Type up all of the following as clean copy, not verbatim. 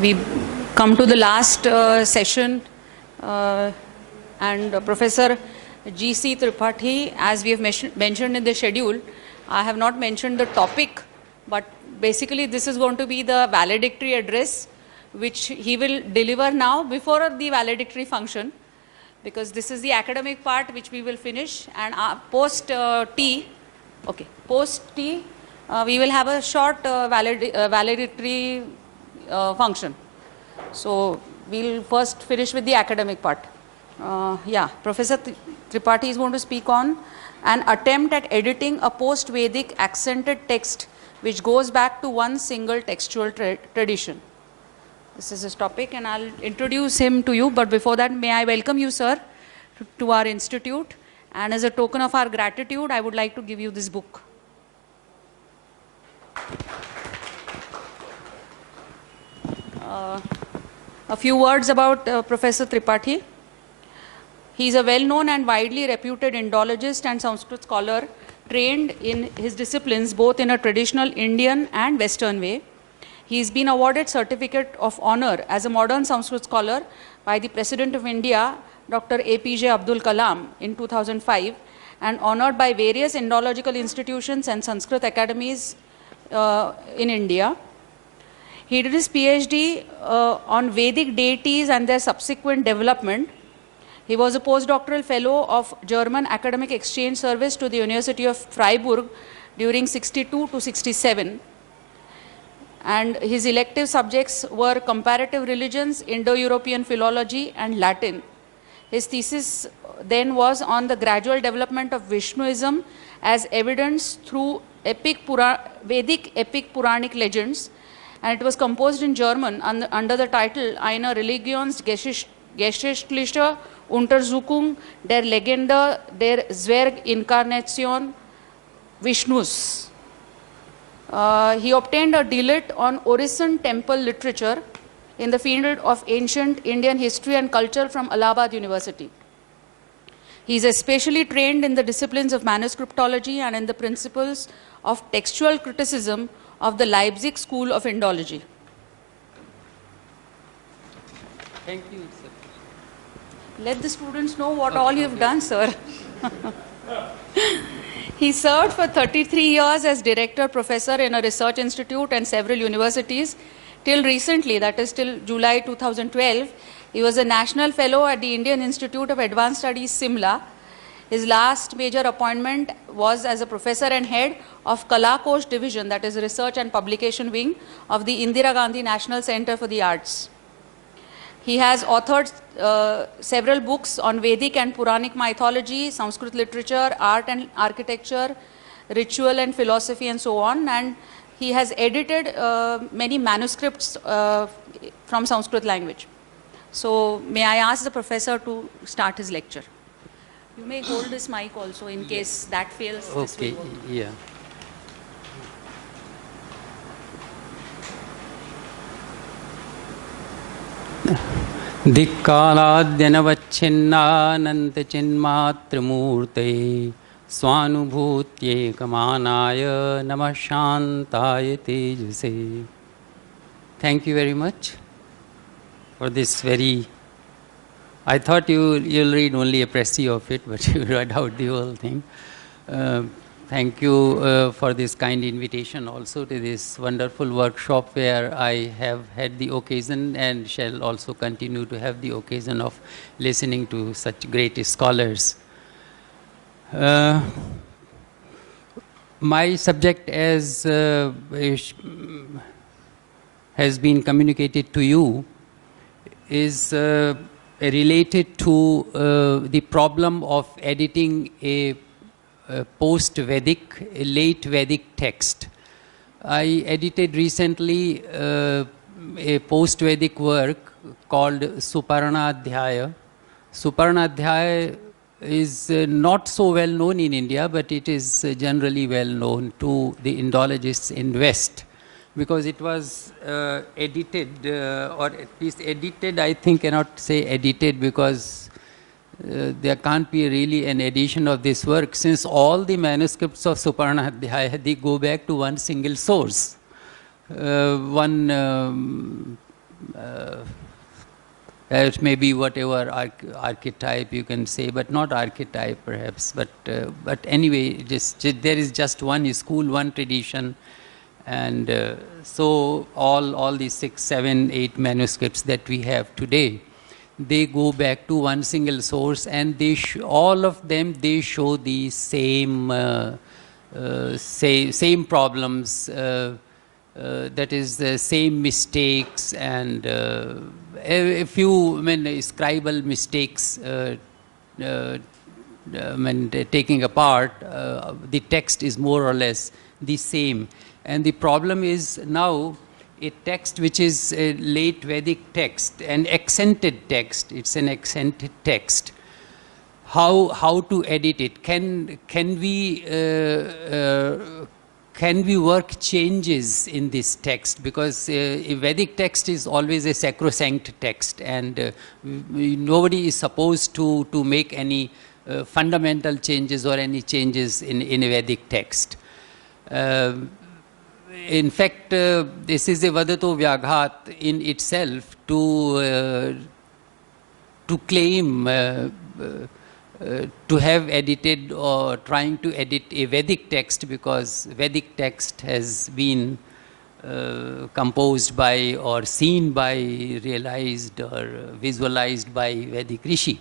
We come to the last session, and Professor G.C. Tripathi, as we have mentioned in the schedule, I have not mentioned the topic, but basically this is going to be the valedictory address, which he will deliver now before the valedictory function, because this is the academic part which we will finish, and post tea, we will have a short valedictory function. So we'll first finish with the academic part. Professor Tripathi is going to speak on an attempt at editing a post-Vedic accented text which goes back to one single textual tradition. This is his topic, and I'll introduce him to you. But before that, may I welcome you, sir, to our institute. And as a token of our gratitude, I would like to give you this book. A few words about Professor Tripathi. He is a well-known and widely reputed Indologist and Sanskrit scholar, trained in his disciplines both in a traditional Indian and Western way. He has been awarded Certificate of Honor as a modern Sanskrit scholar by the President of India, Dr. APJ Abdul Kalam, in 2005, and honored by various Indological institutions and Sanskrit academies in India. He did his PhD on Vedic deities and their subsequent development. He was a postdoctoral fellow of German Academic Exchange Service to the University of Freiburg during 62 to 67. And his elective subjects were comparative religions, Indo-European philology, and Latin. His thesis then was on the gradual development of Vishnuism as evidence through Vedic epic Puranic legends, and it was composed in German under the title Eine Religionsgeschichtliche Untersuchung der Legende der Zwerginkarnation Vishnus. He obtained a DLit on Orison temple literature in the field of ancient Indian history and culture from Allahabad University. He is especially trained in the disciplines of manuscriptology and in the principles of textual criticism of the Leipzig School of Indology. Thank you, sir. Let the students know what all you have done, sir. He served for 33 years as director professor in a research institute and several universities. Till recently, that is till July 2012, he was a national fellow at the Indian Institute of Advanced Studies, Simla. His last major appointment was as a professor and head of Kalakosh Division, that is Research and Publication Wing of the Indira Gandhi National Center for the Arts. He has authored several books on Vedic and Puranic mythology, Sanskrit literature, art and architecture, ritual and philosophy, and so on. And he has edited many manuscripts from Sanskrit language. So may I ask the professor to start his lecture? You may hold this mic also in case that fails. Okay, yeah. Dikkaladyanavacchinnanantachinmatrumurte Swanubhutyekamanaya Namah Shantaya Tejase. Thank you very much for this very... I thought you'll read only a précis of it, but you read out the whole thing. Thank you for this kind invitation also to this wonderful workshop where I have had the occasion and shall also continue to have the occasion of listening to such great scholars. My subject, as has been communicated to you, is related to the problem of editing a post-Vedic, late Vedic text. I edited recently a post-Vedic work called Suparnadhyaya. Suparnadhyaya is not so well known in India, but it is generally well known to the Indologists in West, because it was edited, or at least edited, I think cannot say edited, because there can't be really an edition of this work, since all the manuscripts of Suparnadhyaya, they go back to one single source. One it may be whatever archetype you can say, but not archetype perhaps. But anyway, there is just one school, one tradition, and so all these 6, 7, 8 manuscripts that we have today, they go back to one single source, and all of them, they show the same same problems. That is the same mistakes and a few scribal mistakes taking apart. The text is more or less the same. And the problem is now a text which is a late Vedic text, an accented text, it's an accented text. How to edit it? Can we work changes in this text? Because a Vedic text is always a sacrosanct text, and nobody is supposed to make any fundamental changes or any changes in a Vedic text. In fact, this is a Vadato Vyaghat in itself to claim to have edited or trying to edit a Vedic text, because Vedic text has been composed by or seen by, realized or visualized by Vedic Rishi.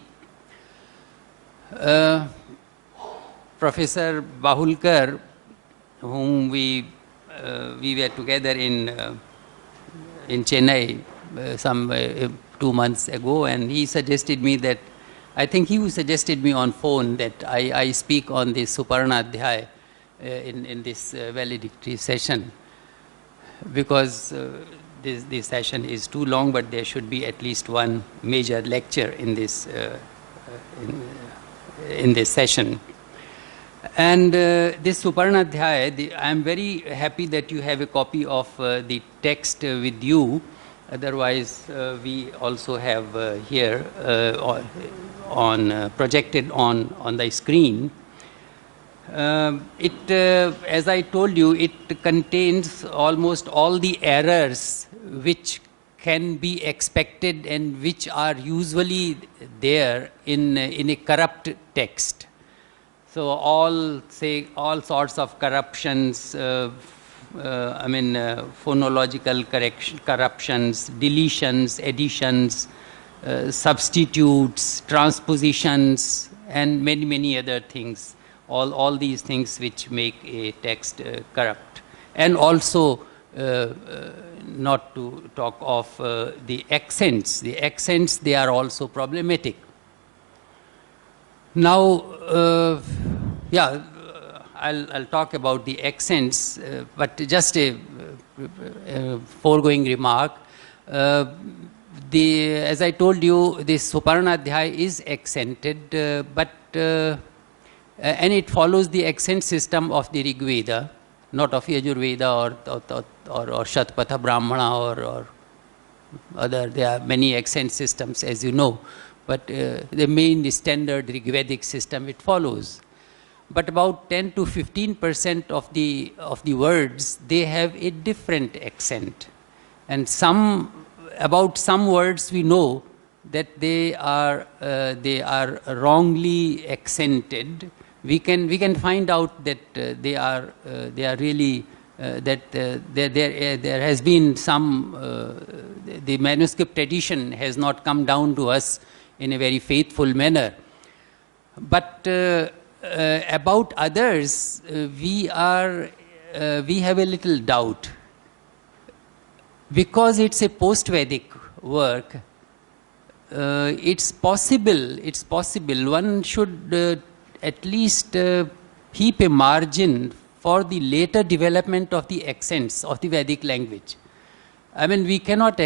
Professor Bahulkar, whom we were together in Chennai some 2 months ago, and he suggested me that, I think he suggested me on phone that I speak on this Suparnadhyaya in this valedictory session, because this session is too long, but there should be at least one major lecture in this in this session. And this Suparnadhyaya, I am very happy that you have a copy of the text with you. Otherwise, we also have here projected on the screen. As I told you, it contains almost all the errors which can be expected and which are usually there in a corrupt text. So all sorts of corruptions, phonological corruptions, deletions, additions, substitutes, transpositions, and many other things. All these things which make a text corrupt. And also, not to talk of the accents. The accents, they are also problematic. Now, I'll talk about the accents, but just a foregoing remark. As I told you, this Suparnadhyaya is accented, and it follows the accent system of the Rig Veda, not of Yajurveda or Shatpatha Brahmana or other. There are many accent systems, as you know, but the main standard Rigvedic system it follows. But about 10 to 15% of the words, they have a different accent, and about some words we know that they are wrongly accented. We can find out that they are really that there has been some the manuscript tradition has not come down to us in a very faithful manner. But about others, we have a little doubt, because it's a post-Vedic work. It's possible one should at least keep a margin for the later development of the accents of the Vedic language. I mean, we cannot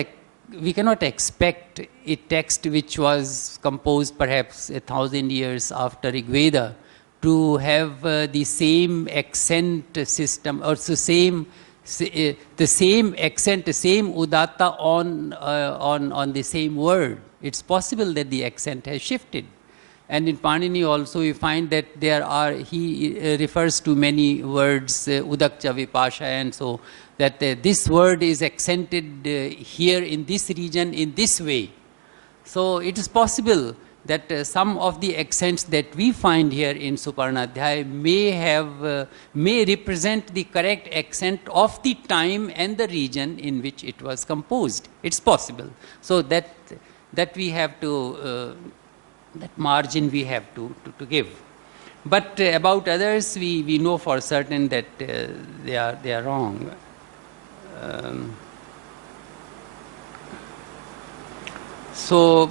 expect a text which was composed perhaps 1,000 years after Rig Veda to have the same accent system, or the same accent, the same udatta on the same word. It's possible that the accent has shifted. And in Panini also we find that he refers to many words, udakcha, vipasha, and so that this word is accented here in this region in this way. So it is possible that some of the accents that we find here in Suparnadhyaya may represent the correct accent of the time and the region in which it was composed. It's possible. So that we have to, that margin we have to give. But about others, we know for certain that they are wrong. So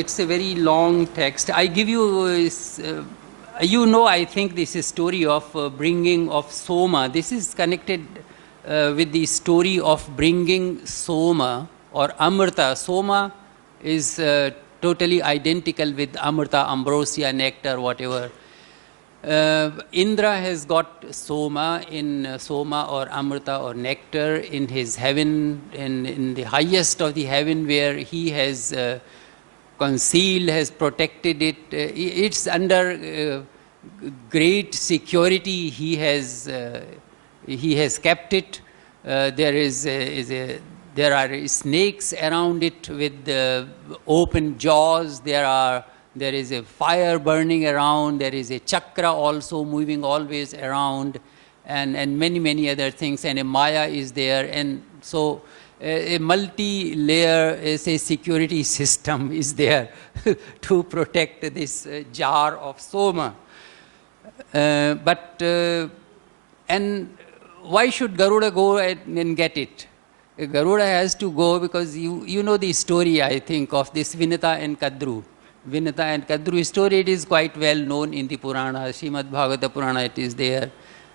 it's a very long text. I give you, you know, I think this is story of bringing of Soma. This is connected with the story of bringing Soma or Amrita. Soma is totally identical with Amrita, ambrosia, nectar, whatever. Indra has got Soma or Amrita or nectar in his heaven, in the highest of the heaven, where he has concealed, has protected it. It's under great security. He has kept it. There are snakes around it with open jaws. There is a fire burning around, there is a chakra also moving always around, and many other things, and a Maya is there. And so a multi-layer, say, security system is there to protect this jar of Soma. And why should Garuda go and get it? Garuda has to go because you know the story, I think, of this Vinata and Kadru. Vinata and Kadru story, it is quite well known in the Purana, Srimad Bhagavata Purana, it is there.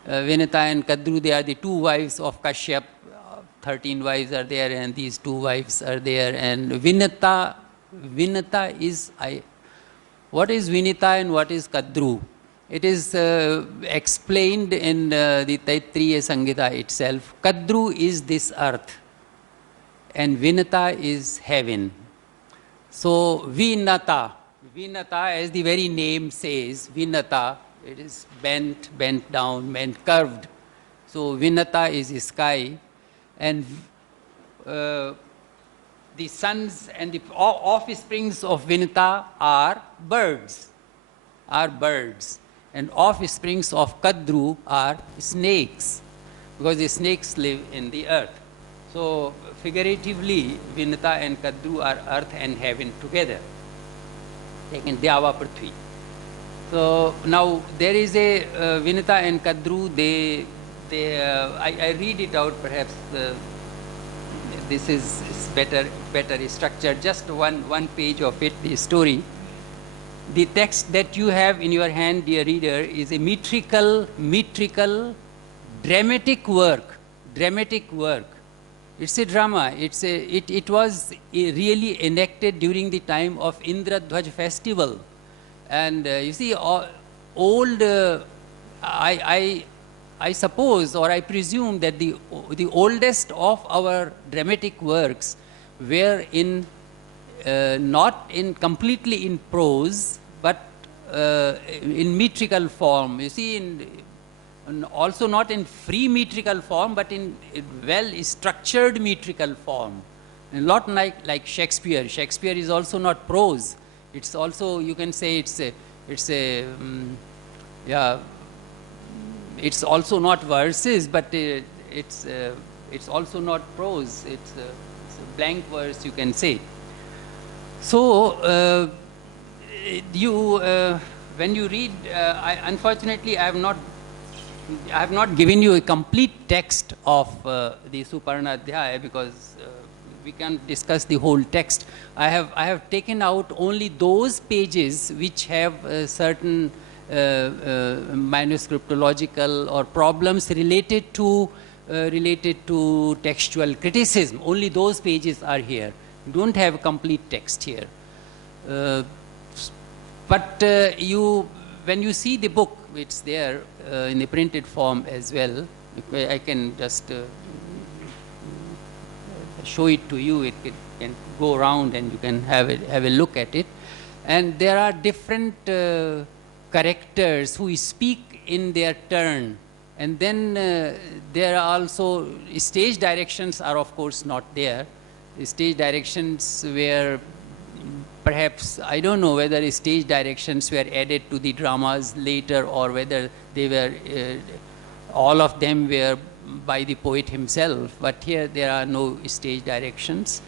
Vinata and Kadru, they are the two wives of Kashyap. 13 wives are there, and these two wives are there. And Vinata is, what is Vinita and what is Kadru? It is explained in the Taittiriya Samhita itself. Kadru is this earth, and Vinata is heaven. So Vinata, as the very name says, Vinata, it is bent down, curved. So Vinata is the sky, and the sons and the offsprings of Vinata are birds, and offsprings of Kadru are snakes, because the snakes live in the earth. So figuratively, Vinata and Kadru are earth and heaven together, taken Dyava Prithvi. So now there is a Vinata and Kadru, I read it out perhaps, this is better structured, just one page of it, the story. The text that you have in your hand, dear reader, is a metrical, dramatic work. It's a drama. It was really enacted during the time of Indradhwaj festival. And you see, old, I suppose, or I presume that the oldest of our dramatic works were not completely in prose, but in metrical form. You see, and also not in free metrical form, but in well-structured metrical form. And not like Shakespeare. Shakespeare is also not prose. It's also, you can say, it's also not verses, but it's also not prose. It's a blank verse, you can say. So when you read, unfortunately, I have not given you a complete text of the Suparnadhyaya, because we can't discuss the whole text. I have taken out only those pages which have certain manuscriptological or problems related to textual criticism. Only those pages are here. You don't have a complete text here. But when you see the book, it's there in the printed form as well. I can just show it to you. It can go around and you can have a look at it. And there are different characters who speak in their turn. And then there are also stage directions are of course not there. The stage directions were perhaps, I don't know whether stage directions were added to the dramas later or whether they were, all of them were by the poet himself, but here there are no stage directions.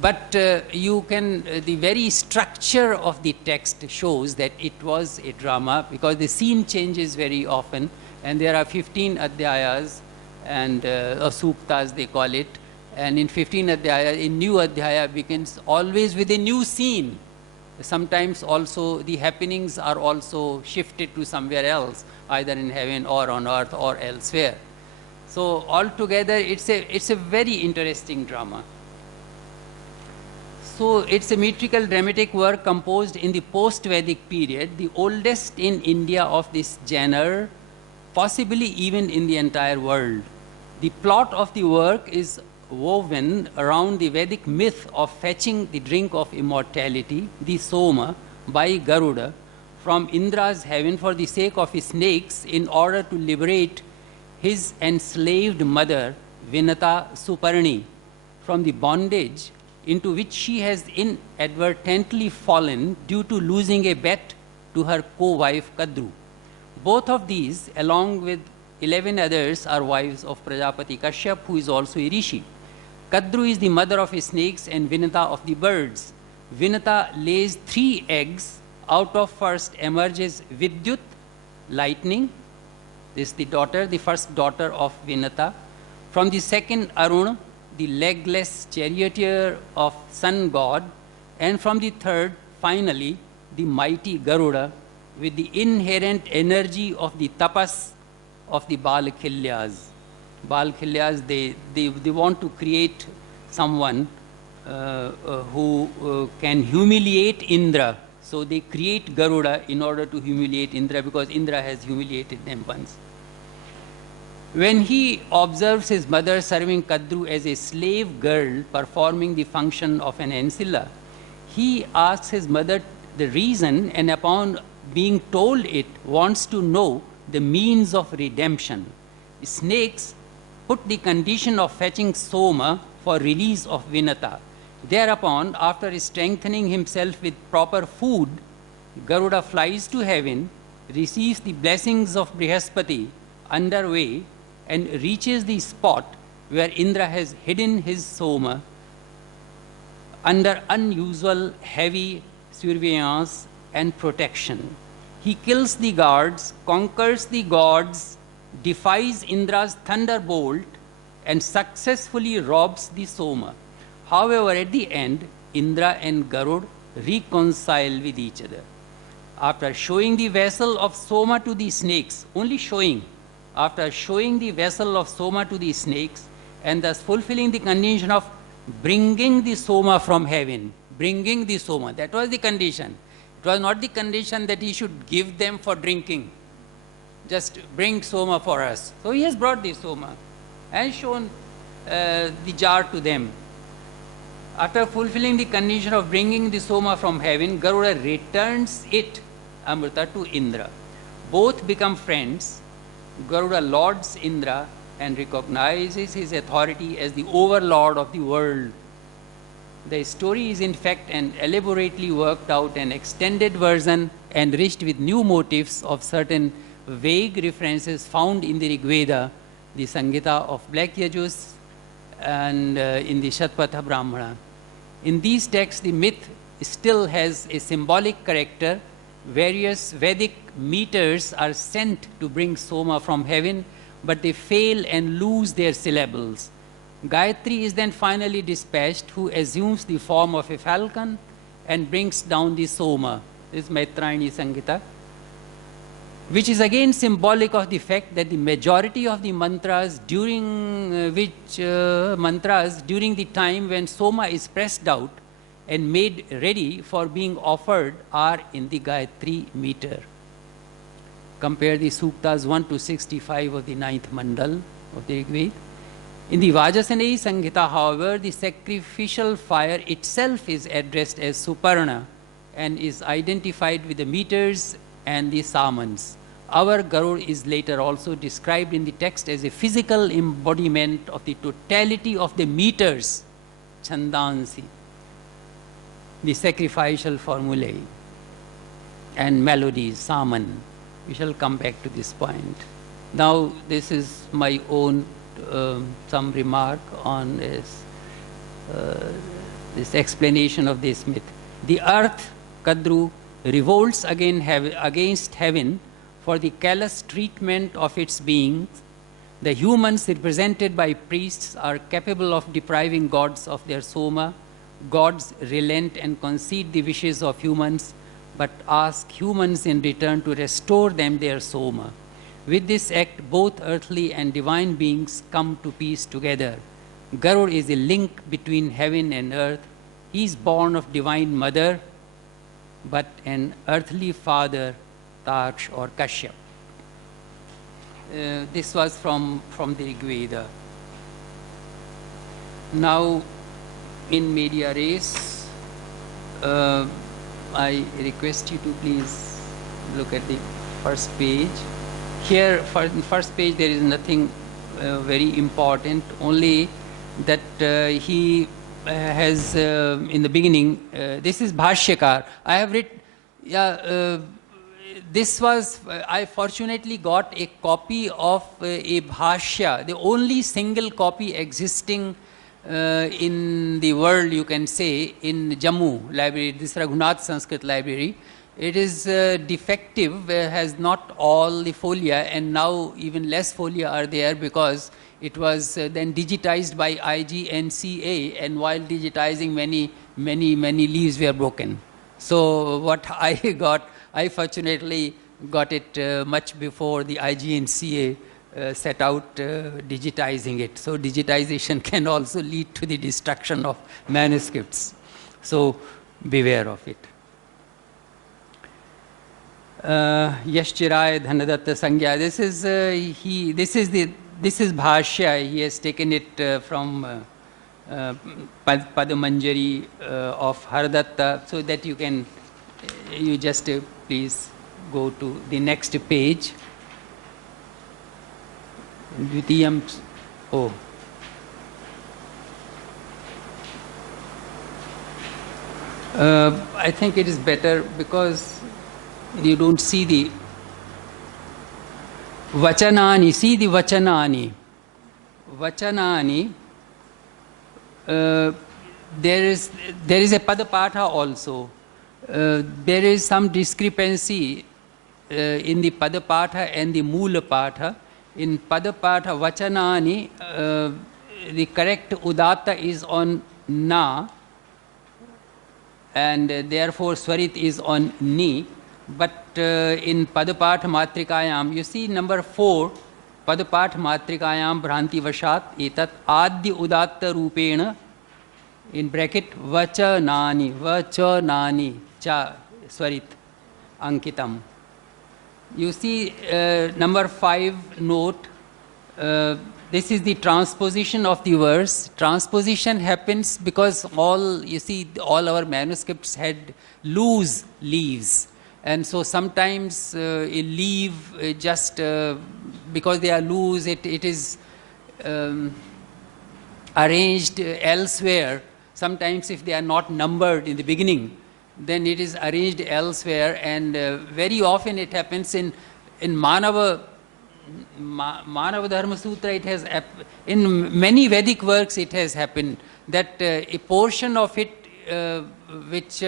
But you can, the very structure of the text shows that it was a drama because the scene changes very often, and there are 15 adhyayas and suktas they call it, and in 15 adhyayas, a new adhyaya begins always with a new scene. Sometimes also the happenings are also shifted to somewhere else, either in heaven or on earth or elsewhere. So altogether it's a very interesting drama. So it's a metrical dramatic work composed in the post-Vedic period, the oldest in India of this genre, possibly even in the entire world. The plot of the work is woven around the Vedic myth of fetching the drink of immortality, the Soma, by Garuda from Indra's heaven for the sake of his snakes in order to liberate his enslaved mother, Vinata Suparni, from the bondage into which she has inadvertently fallen due to losing a bet to her co-wife Kadru. Both of these, along with 11 others, are wives of Prajapati Kashyap, who is also a rishi. Kadru is the mother of snakes and Vinata of the birds. Vinata lays 3 eggs, out of first emerges Vidyut, lightning. This is the daughter, the first daughter of Vinata. From the second, Arun, the legless charioteer of sun god. And from the third, finally, the mighty Garuda, with the inherent energy of the tapas of the Balkhilyas. Balkhilyas, they want to create someone who can humiliate Indra. So they create Garuda in order to humiliate Indra because Indra has humiliated them once. When he observes his mother serving Kadru as a slave girl performing the function of an ancilla, he asks his mother the reason, and upon being told it, wants to know the means of redemption. Snakes put the condition of fetching Soma for release of Vinata. Thereupon, after strengthening himself with proper food, Garuda flies to heaven, receives the blessings of Brihaspati underway, and reaches the spot where Indra has hidden his Soma under unusual heavy surveillance and protection. He kills the guards, conquers the gods, defies Indra's thunderbolt, and successfully robs the Soma. However, at the end, Indra and Garud reconcile with each other. After showing the vessel of Soma to the snakes, only showing, after showing the vessel of Soma to the snakes, and thus fulfilling the condition of bringing the Soma from heaven, bringing the Soma, that was the condition. It was not the condition that he should give them for drinking. Just bring Soma for us. So he has brought the Soma and shown the jar to them. After fulfilling the condition of bringing the Soma from heaven, Garuda returns it, Amrita, to Indra. Both become friends. Garuda lords Indra and recognizes his authority as the overlord of the world. The story is in fact an elaborately worked out and extended version enriched with new motifs of certain vague references found in the Rig Veda, the Samhita of Black Yajus, and in the Shatpatha Brahmana. In these texts, the myth still has a symbolic character. Various Vedic meters are sent to bring Soma from heaven, but they fail and lose their syllables. Gayatri is then finally dispatched, who assumes the form of a falcon and brings down the Soma. This is Maitrayani Samhita, which is again symbolic of the fact that the majority of the mantras during during the time when Soma is pressed out and made ready for being offered are in the Gayatri meter. Compare the Suktas 1 to 65 of the 9th Mandal of the Rig Veda. In the Vajasaneyi Samhita, however, the sacrificial fire itself is addressed as Suparna and is identified with the meters and the samans. our Garud is later also described in the text as a physical embodiment of the totality of the meters, chandansi, the sacrificial formulae, and melodies, saman. We shall come back to this point. Now, this is my own some remark on this explanation of this myth. The earth, Kadru, revolts against heaven for the callous treatment of its beings. The humans represented by priests are capable of depriving gods of their soma. Gods relent and concede the wishes of humans, but ask humans in return to restore them their soma. With this act, both earthly and divine beings come to peace together. Garud is a link between heaven and earth. He is born of divine mother, but an earthly father, Taksh or Kashyap. This was from the Rig Veda. Now, in media res, I request you to please look at the first page. Here, for the first page, there is nothing very important, only that he has, in the beginning, this is Bhashyakar. I have written, this was, I fortunately got a copy of a Bhashya, the only single copy existing in the world, you can say, in Jammu library, this Raghunath Sanskrit library. It is defective, has not all the folia, and now even less folia are there because it was then digitized by IGNCA, and while digitizing, many leaves were broken. So what I got, I fortunately got it much before the IGNCA set out digitizing it. So digitization can also lead to the destruction of manuscripts. So beware of it. Yashchirai Dhanadatta Sangya. This is Bhashya. He has taken it from Padamanjari of Haradatta, so that you can, you just please go to the next page. Dvitiyam, oh. I think it is better because you don't see the Vachanani. See the Vachanani. Vachanani, there is a Padapatha also. There is some discrepancy in the Padapatha and the Mula Patha. In Padapatha, Vachanani, the correct Udatta is on Na, and therefore Swarit is on Ni. But in Padapatha Matrikayam, you see number 4, Padapatha Matrikayam Bhranti Vashat Etat Adya Udatta Rupena, in bracket Vachanani Cha Swarit Ankitam. You see number 5 note, this is the transposition of the verse. Transposition happens because all our manuscripts had loose leaves. And so sometimes a leaf just because they are loose, it is arranged elsewhere. Sometimes if they are not numbered in the beginning, then it is arranged elsewhere, and very often it happens in Manava Dharma Sutra. It has in many Vedic works it has happened that a portion of it which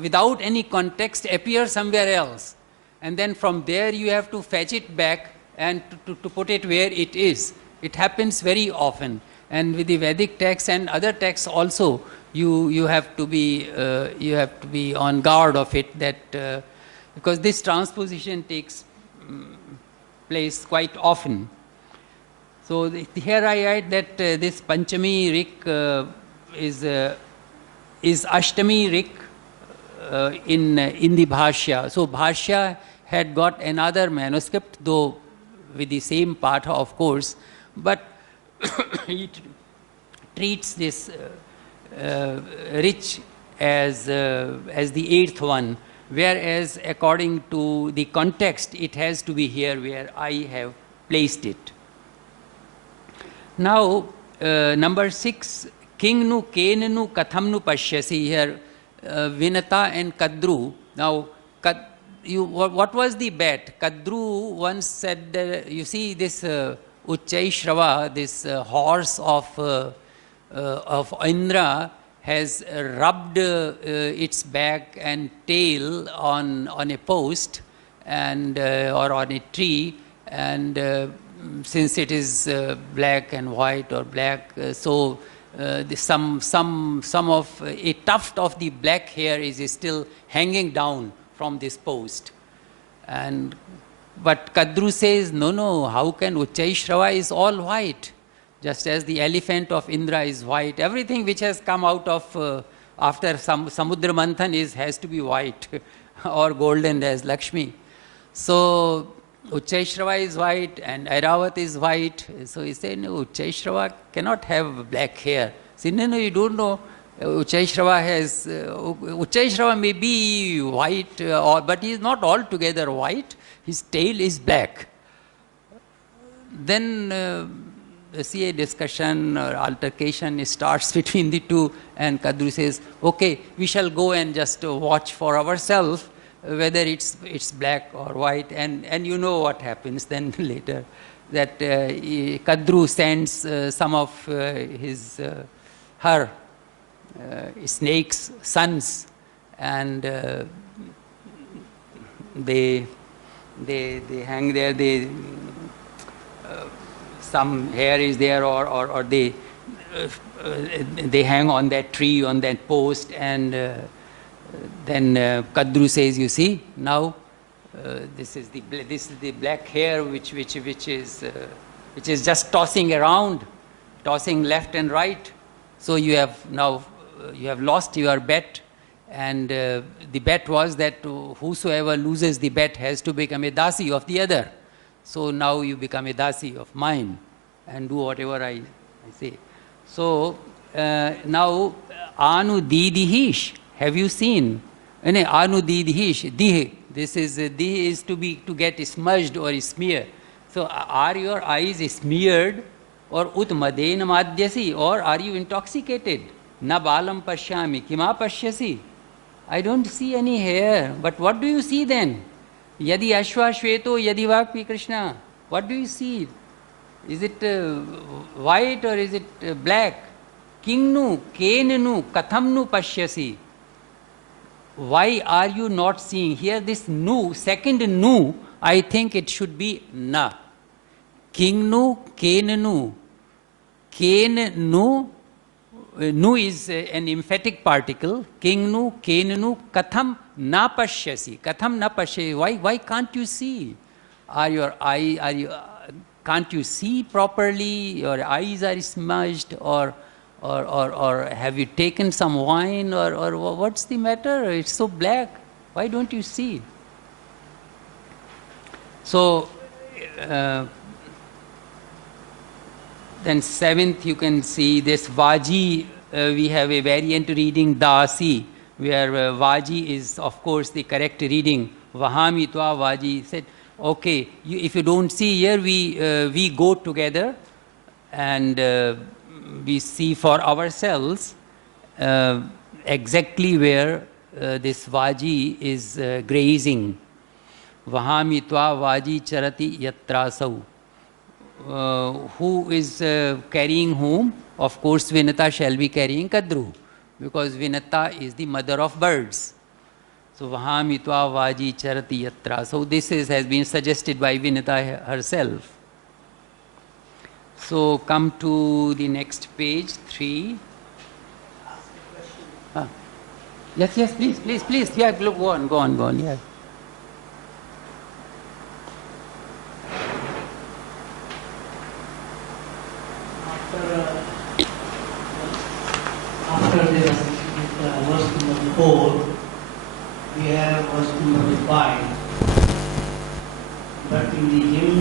without any context appears somewhere else, and then from there you have to fetch it back and to put it where it is. It happens very often, and with the Vedic texts and other texts also, you have to be on guard of it, that because this transposition takes place quite often. So here I write that this Panchami Rik is Ashtami Rik in the Bhashya. So Bhashya had got another manuscript, though with the same Patha, of course, but he treats this Rich as the 8th one. whereas according to the context, it has to be here where I have placed it. Now, number 6, Kingnu, Kennu, Kathamnu Pashyasi, here Vinata and Kadru. Now, what was the bet? Kadru once said, you see this Uchchaishrava, this horse of Indra, has rubbed its back and tail on a post and or on a tree, and since it is black and white or black, so some of a tuft of the black hair is still hanging down from this post. And but Kadru says, no, how can Uchchaishrava is all white? Just as the elephant of Indra is white, everything which has come out of after Samudra Manthan has to be white or golden as Lakshmi. So Uchchaishrava is white and Airavat is white. So he said, no, Uchchaishrava cannot have black hair. He said, no, you don't know. Uchchaishrava may be white, but he is not altogether white. His tail is black. Then see a discussion or altercation starts between the two, and Kadru says, okay, we shall go and just watch for ourselves whether it's black or white, and you know what happens then later, that Kadru sends some of her snake's sons, and they hang there, some hair is there, or they hang on that tree, on that post, and then Kadru says, you see, now this is the black hair which is just tossing around, tossing left and right. So you have lost your bet, and the bet was that whosoever loses the bet has to become a dasi of the other. So now you become a dasi of mine and do whatever I say. So now Anu Didihish, have you seen? Anu Didihish, Dih. This is Dih is to get smudged or smeared. So are your eyes smeared, or ut madena madhyasi, or are you intoxicated? Na balam pashyami, kima pashyasi? I don't see any hair, but what do you see then? Yadi ashva shveto, yadi vakpi Krishna. What do you see? Is it white or is it black? Kingnu, kennu, kathamnu pashyasi. Why are you not seeing? Here this nu, second nu, I think it should be na. Kingnu, kennu. Kennu, nu is an emphatic particle. Kingnu, kennu, katham na pashyasi. Katham na pashyasi. Why can't you see? Can't you see properly? Your eyes are smudged, or have you taken some wine, or what's the matter? It's so black. Why don't you see? So then 7th, you can see this Vaji. We have a variant reading Dasi, where Vaji is, of course, the correct reading. Vahami tva Vaji said, okay, if you don't see here, we go together and we see for ourselves exactly where this Vaji is grazing. Vahami tva Vaji charati yatrasau. Who is carrying whom? Of course, Vinata shall be carrying Kadru, because Vinata is the mother of birds. So Vahami tva Vaji charati yatra. So this has been suggested by Vinata herself. So come to the next page, 3. Yes, please. Yeah, go on. Yeah. After this verse number 4, we have verse number 5. But in the hymn,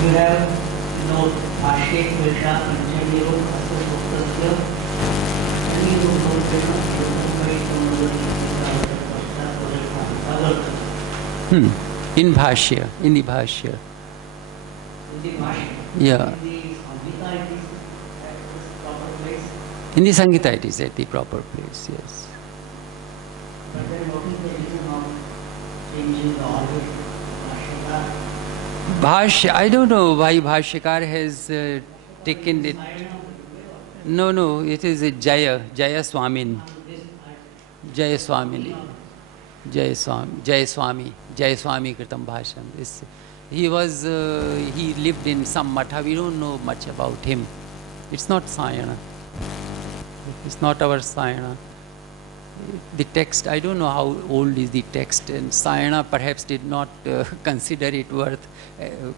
you have Bhashya Vilsha In Bhashya, in the Bhashya. Yeah. In the Samhita it is at the proper place, yes. But then what is the reason of changing the order? Bhashya, I don't know why Bhashyakar has taken it. No, it is a Jaya Swamin. Jaya Swamini. Jaya Swami Kritam Bhasham. He lived in some matha. We don't know much about him. It's not Sayana. It's not our Sayana. The text, I don't know how old is the text, and Sayana perhaps did not consider it worth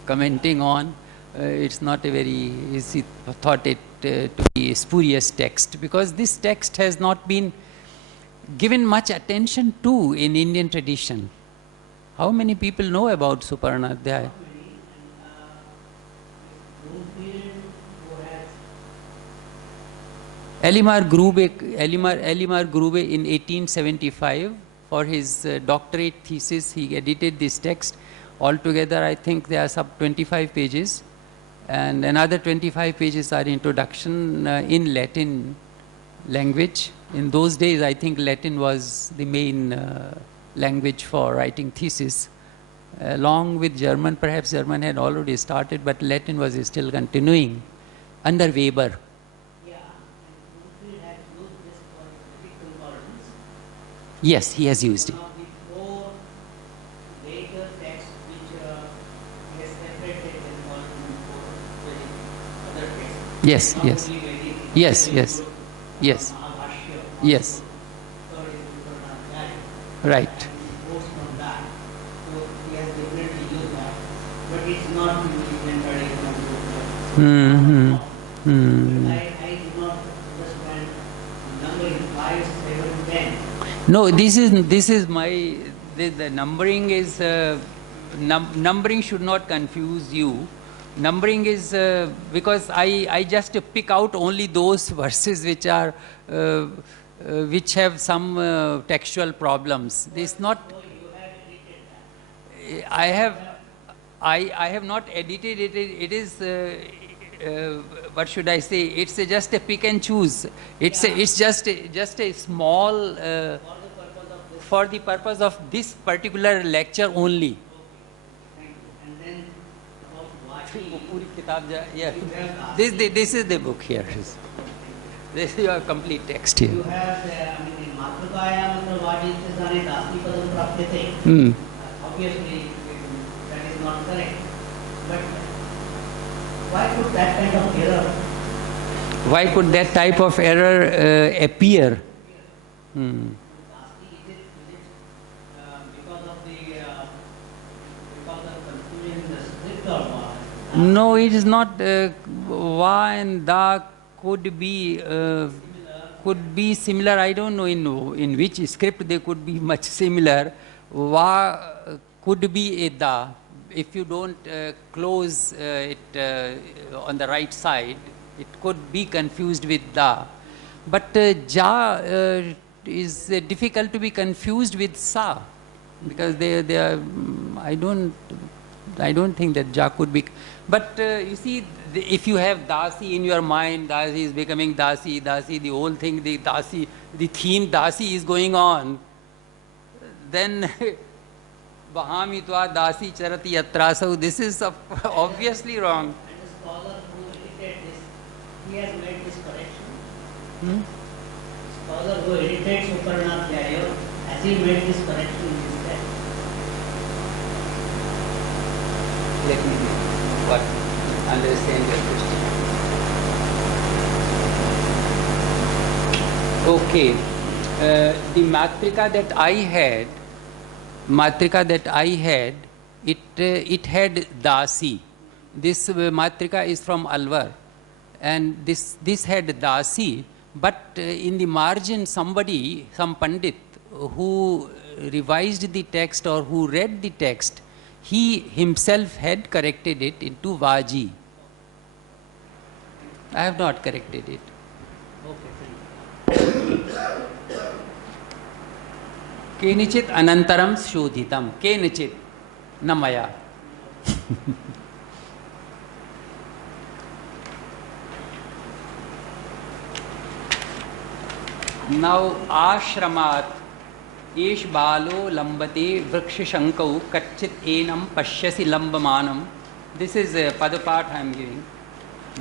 commenting on. It's not a very, he thought it to be a spurious text, because this text has not been given much attention to in Indian tradition. How many people know about Suparnadhyaya? Elimar Grube in 1875, for his doctorate thesis, he edited this text. Altogether, I think there are some 25 pages, and another 25 pages are introduction in Latin language. In those days, I think Latin was the main language for writing thesis. Along with German, perhaps German had already started, but Latin was still continuing under Weber. Yes, he has used it. Yes. Right. Mm-hmm. No, this is my, the numbering is, numbering should not confuse you. Numbering is, because I just pick out only those verses which are, which have some textual problems. This not, I have not edited it. It is, what should I say? It's just a pick and choose. It's just a small, for the purpose of this particular lecture only. And then about Yeah. This is the book here. This is your complete text here. you have in Matrukaya, what is the Sani Dasi Padam Prapyate? Obviously, that is not correct. But why could that kind of error? Why could that type of error appear? Is it because of confusion in the script or what? No, it is not. Va and da could be similar. I don't know in which script they could be much similar. Va could be a da. If you don't close it on the right side, it could be confused with da. But ja is difficult to be confused with sa, because they are. I don't think that ja could be. But you see, if you have dasi in your mind, dasi is becoming dasi, the whole thing, the dasi, the theme dasi is going on, then Bahamitva dasi charati yatrasau, this is obviously wrong. And the scholar who edited this, he has made this correction. Scholar who edited Suparnadhyaya, has he made this correction in his text? Let me understand your question. Okay, the matrika that I had, it had dasi. This matrika is from Alwar, and this had dasi, but in the margin some pandit who revised the text or who read the text, he himself had corrected it into vaji. I have not corrected it. केनिचित् अनन्तरं शोधितं केनचित् न मया. Now ashramat esh balo lambate vrikshasankau kachit enam pashyasi lambamanam. This is a padapat I am giving.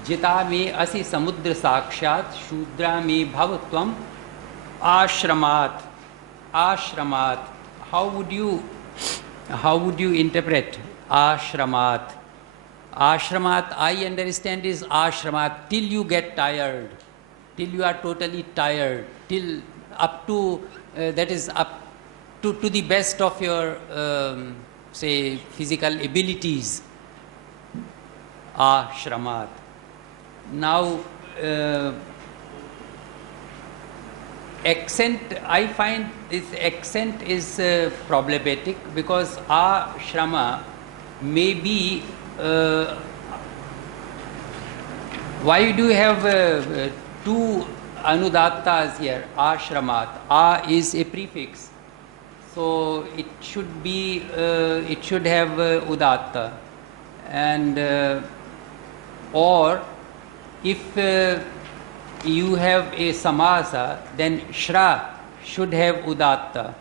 Jita me asi samudra sakshat shudra me bhavatvam ashramat. Ashramat. How would you interpret ashramat? Ashramat, I understand, is ashramat till you get tired, till you are totally tired, till up to that is up to the best of your say physical abilities. Ashramat. Now accent, I find this accent is problematic because ashrama may be why do you have two anudattas here? Ashramat. A is a prefix, so it should be it should have udatta, and or if you have a samasa, then shra should have udatta,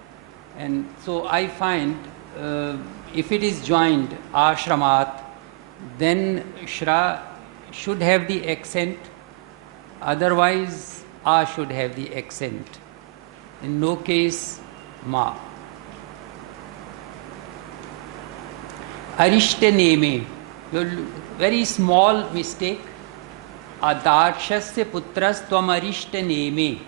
and so I find if it is joined ashramat, then shra should have the accent, otherwise a should have the accent. In no case ma. Arishtaneme, very small mistake. Adarshasya putras tvam arishtaneme.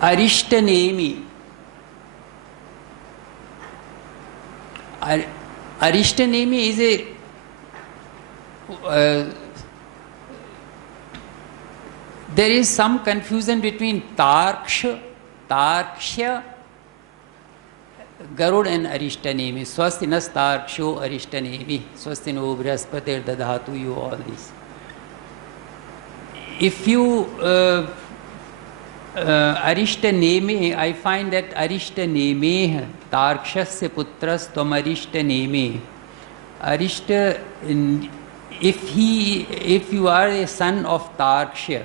Arishtaneme. Arishtaneme is a there is some confusion between Tarksha, Garud and Arishtanemi. Swastinas Tarksho Arishtanemi. Swastino Brahaspatir Dadhatu, you all this. If you Arishtaneme, I find that Arishtaneme, Tarkshasya Putras Tvam Arishtaneme. Arishta, if you are a son of Tarksha,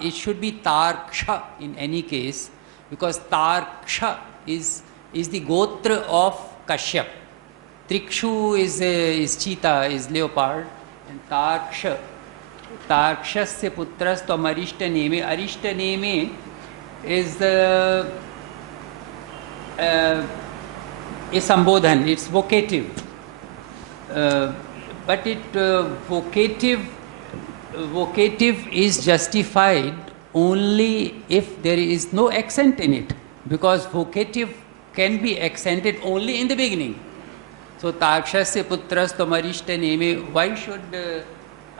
it should be Tarksha in any case, because Tarksha is the gotra of Kashyap. Trikshu is cheetah, is leopard, and Tarksha, Tarkshasya putras tvam arishtaneme. Arishtaneme is a sambodhan, it's vocative. But vocative is justified only if there is no accent in it, because vocative can be accented only in the beginning. So Tarkshasya putras tvam arishtaneme, why should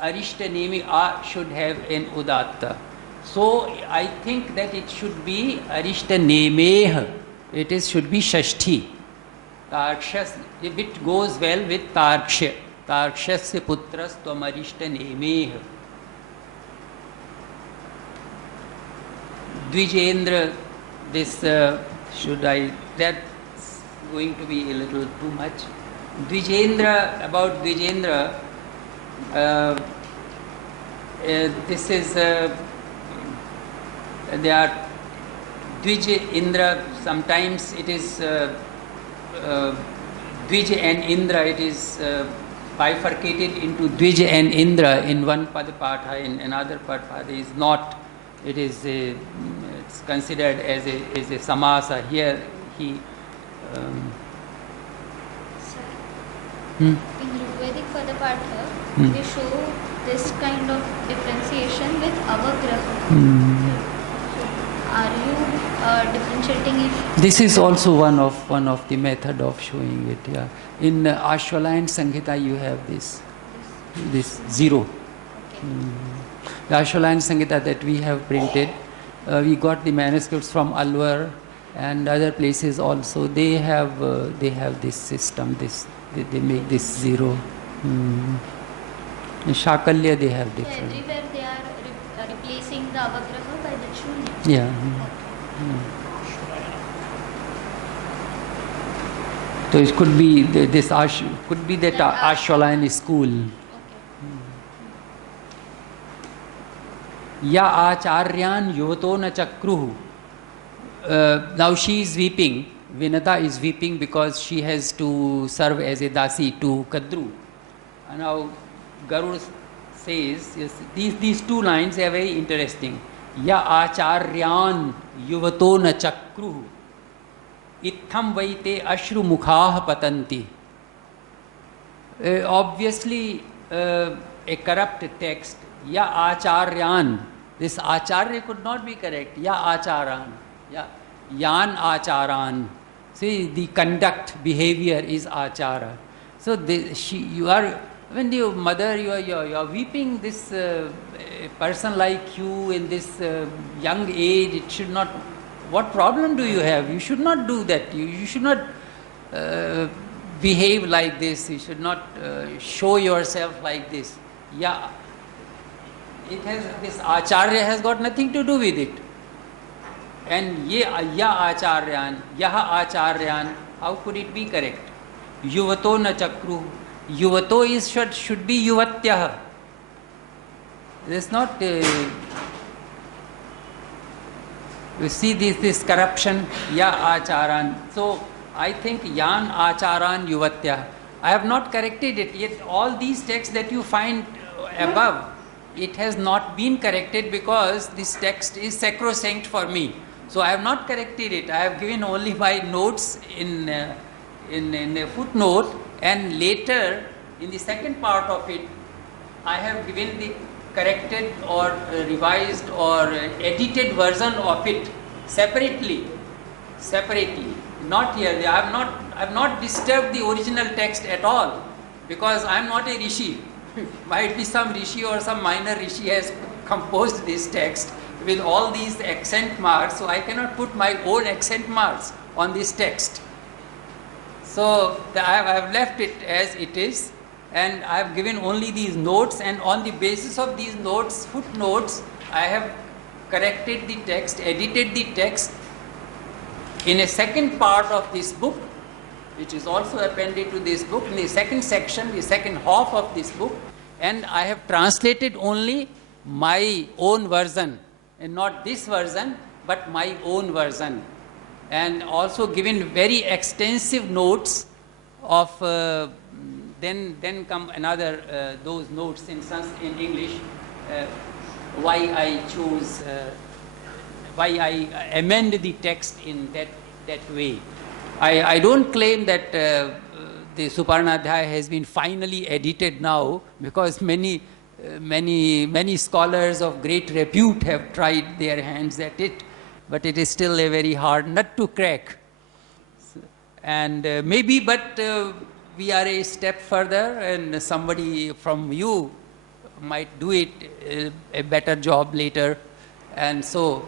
arishtaneme a should have an udatta? So I think that it should be arishtanemeh, should be shashti. Tarkshas, it goes well with Tarksha. Tarkshasya putras tvam arishtanemeh. Dvijendra, this that's going to be a little too much. Dvijendra, about Dvijendra, this is, they are Dvij Indra, sometimes it is Dvij and Indra, it is bifurcated into Dvij and Indra in one padapatha, in another padapatha is not. It is it's considered as a samasa. Here he. In Rigvedic Padapatha, they show this kind of differentiation with avagraha. Are you differentiating it? This is also one of the method of showing it. Yeah, in Ashwalayan Samhita you have this zero. Okay. The Ashwalayan Samhita that we have printed, we got the manuscripts from Alwar and other places also. They have this system, this They make this 0. In Shakalya they have So different. everywhere they are replacing the avagraha by the shunya. Yeah. So it could be could be that Ashwalan school. Okay. Ya acharyan yuvato na chakruhu. Now she is weeping. Vinata is weeping because she has to serve as a dasi to Kadru. And now Garud says, yes, these two lines are very interesting. Ya acharyan yuvato na chakruhu. Itham vaite ashru mukhah patanti. Obviously, a corrupt text. Ya acharyan. This acharya could not be correct. Ya acharan. Ya yan acharan. See, the conduct, behavior is achara. So you are, when your mother, you are weeping. This a person like you in this young age, it should not. What problem do you have? You should not do that. You should not behave like this. You should not show yourself like this. Yeah, this acharya has got nothing to do with it. And ya acharyan, yaha acharyan, how could it be correct? Yuvato na chakru. Yuvato should be yuvatyah. It's not. You see this corruption, ya acharan. So I think yan acharan yuvatya. I have not corrected it yet. All these texts that you find above, it has not been corrected because this text is sacrosanct for me. So I have not corrected it. I have given only my notes in a footnote, and later in the second part of it, I have given the corrected or revised or edited version of it separately, not here. I have not disturbed the original text at all, because I am not a rishi. Might be some rishi or some minor rishi has composed this text with all these accent marks, so I cannot put my own accent marks on this text. So I have left it as it is, and I have given only these notes, and on the basis of these notes, footnotes, I have corrected the text, edited the text in a second part of this book, which is also appended to this book, in the second section, the second half of this book, and I have translated only my own version, and not this version, but my own version, and also given very extensive notes of then come another those notes in English, why I chose, why I amend the text in that way. I don't claim that the Suparnadhyaya has been finally edited now, because many scholars of great repute have tried their hands at it, but it is still a very hard nut to crack. And maybe, but we are a step further, and somebody from you might do it a better job later. And so,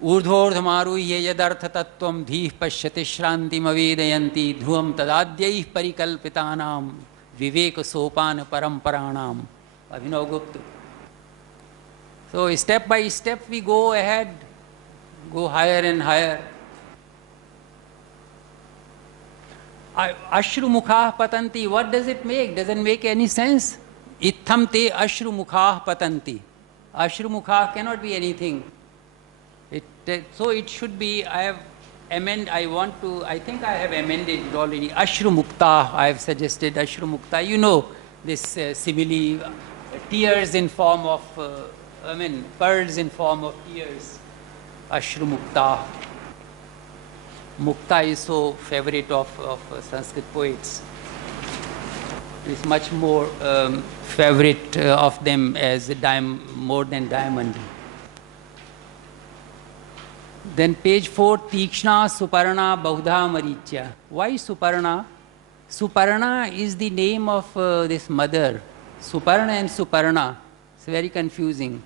ऊर्ध्वोर्ध्वमारुह्य यदर्थतत्त्वं धीः पश्यति श्रान्तिमवेदयन्ति ध्रुवं तदाद्यैः परिकल्पितानां विवेकसोपानपरम्पराणाम्. Abhinav Gupta. So step by step we go ahead, go higher and higher. Ashru mukhah patanti, what does it make? Doesn't make any sense. Itham te ashru mukhah patanti. Ashru mukhah cannot be anything. So it should be, I think I have amended it already. Ashru mukta, I have suggested ashru mukta. You know this simile, tears in form of, pearls in form of tears. Ashru mukta. Mukta is so favorite of Sanskrit poets. It is much more favorite of them as more than diamond. Then page 4, Tikshna Suparna Baudha Marichya. Why Suparna? Suparna is the name of this mother. Suparna and Suparna. It's very confusing.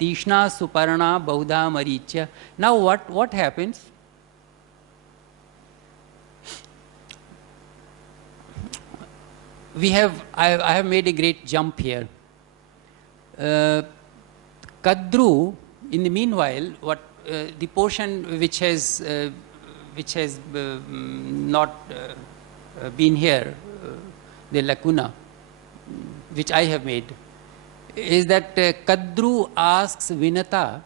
Tikshna Suparna Baudha Marichya. Now what happens? I have made a great jump here. Kadru, in the meanwhile, the portion which has not been here, the lacuna, which I have made, is that Kadru asks Vinata,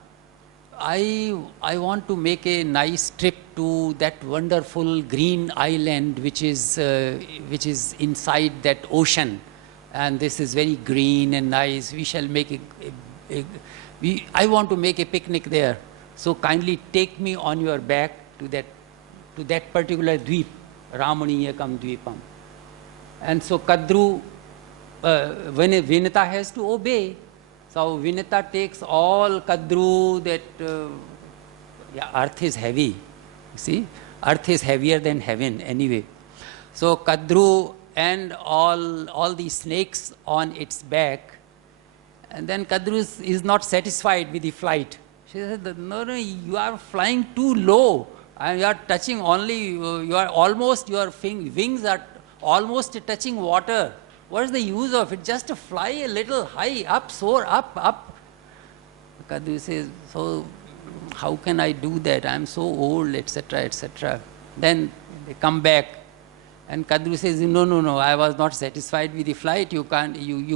I want to make a nice trip to that wonderful green island which is inside that ocean, and this is very green and nice. We shall make I want to make a picnic there. So kindly take me on your back to that particular dweep, Ramaniyakam Dweepam. And so Kadru, when Vinata has to obey, so Vinata takes all Kadru that, earth is heavy, you see, earth is heavier than heaven anyway. So Kadru and all the snakes on its back, and then Kadru is not satisfied with the flight. She said, no, you are flying too low, and you are touching only, your wings are almost touching water. What is the use of it? Just to fly a little high, up, soar, up. Kadru says, so how can I do that? I am so old, etc., etc. Then they come back, and Kadru says, no, I was not satisfied with the flight. You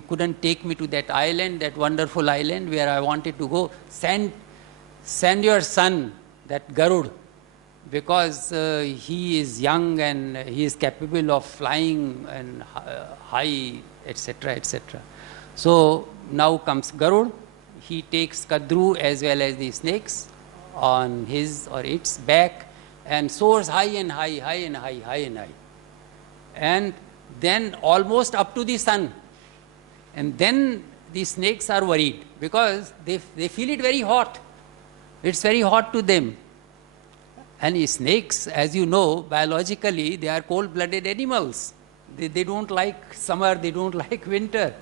couldn't take me to that island, that wonderful island where I wanted to go. Send your son, that Garud, because he is young and he is capable of flying and high, etc., etc. So now comes Garud. He takes Kadru as well as the snakes on his or its back and soars high and high, high and high, high and high. And then almost up to the sun. And then the snakes are worried because they feel it very hot. It's very hot to them. And snakes, as you know, biologically, they are cold-blooded animals. They don't like summer, they don't like winter.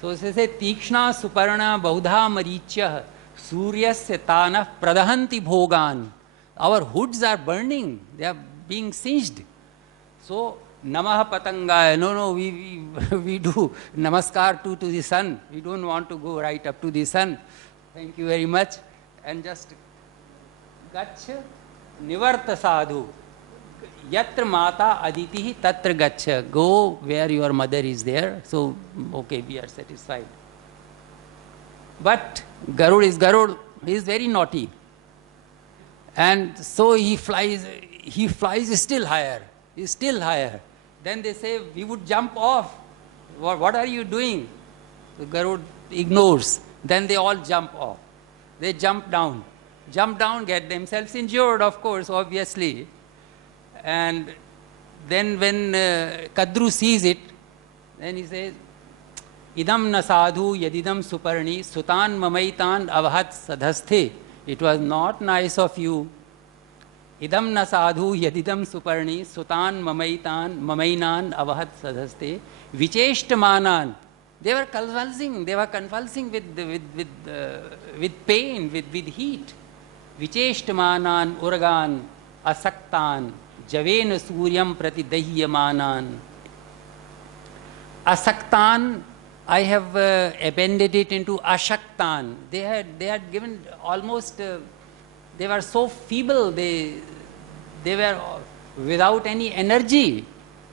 So they say, Tikshna Suparna Baudha Marichya Suryasya Tanah Pradahanti Bhogan. Our hoods are burning, they are being singed. So, Namaha Patangaya, no, we do Namaskar to the sun. We don't want to go right up to the sun. Thank you very much. And just Gachha Nivarta Sadhu. Yatra Mata Aditi Tatra Gachha. Go where your mother is there. So, okay, we are satisfied. But Garud is Garud. He is very naughty. And so he flies still higher. He's still higher. Then they say, we would jump off. What are you doing? So Garud ignores. Then they all jump off. They jump down, get themselves injured, of course, obviously. And then when Kadru sees it, then he says, Idam na sadhu yadidam suparni sutan mamaitan avahat sadhasthe. It was not nice of you. Idam na sadhu yadidam suparni sutan mamainan avahat sadhaste vicheshtamanan. They were convulsing with pain, with heat. Vicheshtamanan urgan asaktan javena suryam pratidahyamanan. Asaktan, I have appended it into ashaktan. They had given almost, they were so feeble, they were without any energy.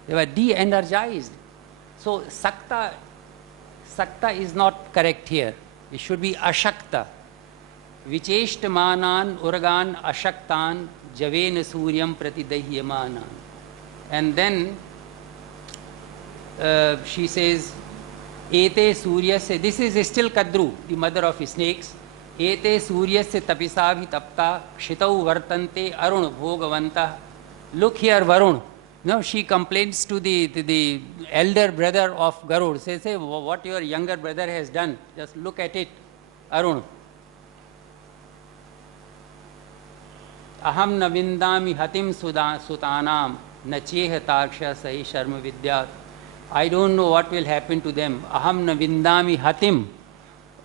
They were de-energized. So sakta is not correct here. It should be ashakta. Vicheshtamanan urgan ashaktan javena suryam pratidahyamanan. And then she says, Ete suryasya, this is still Kadru, the mother of snakes. Ete suryasya tapisabhi tapta kshitau vartante arun bhogavanta. Look here, Varun. No, she complains to the elder brother of Garud. Say, what your younger brother has done. Just look at it, Arun. Aham na vindami hatim sutanam nacheha taksha sahi sharma vidyat. I don't know what will happen to them. Aham na vindami hatim.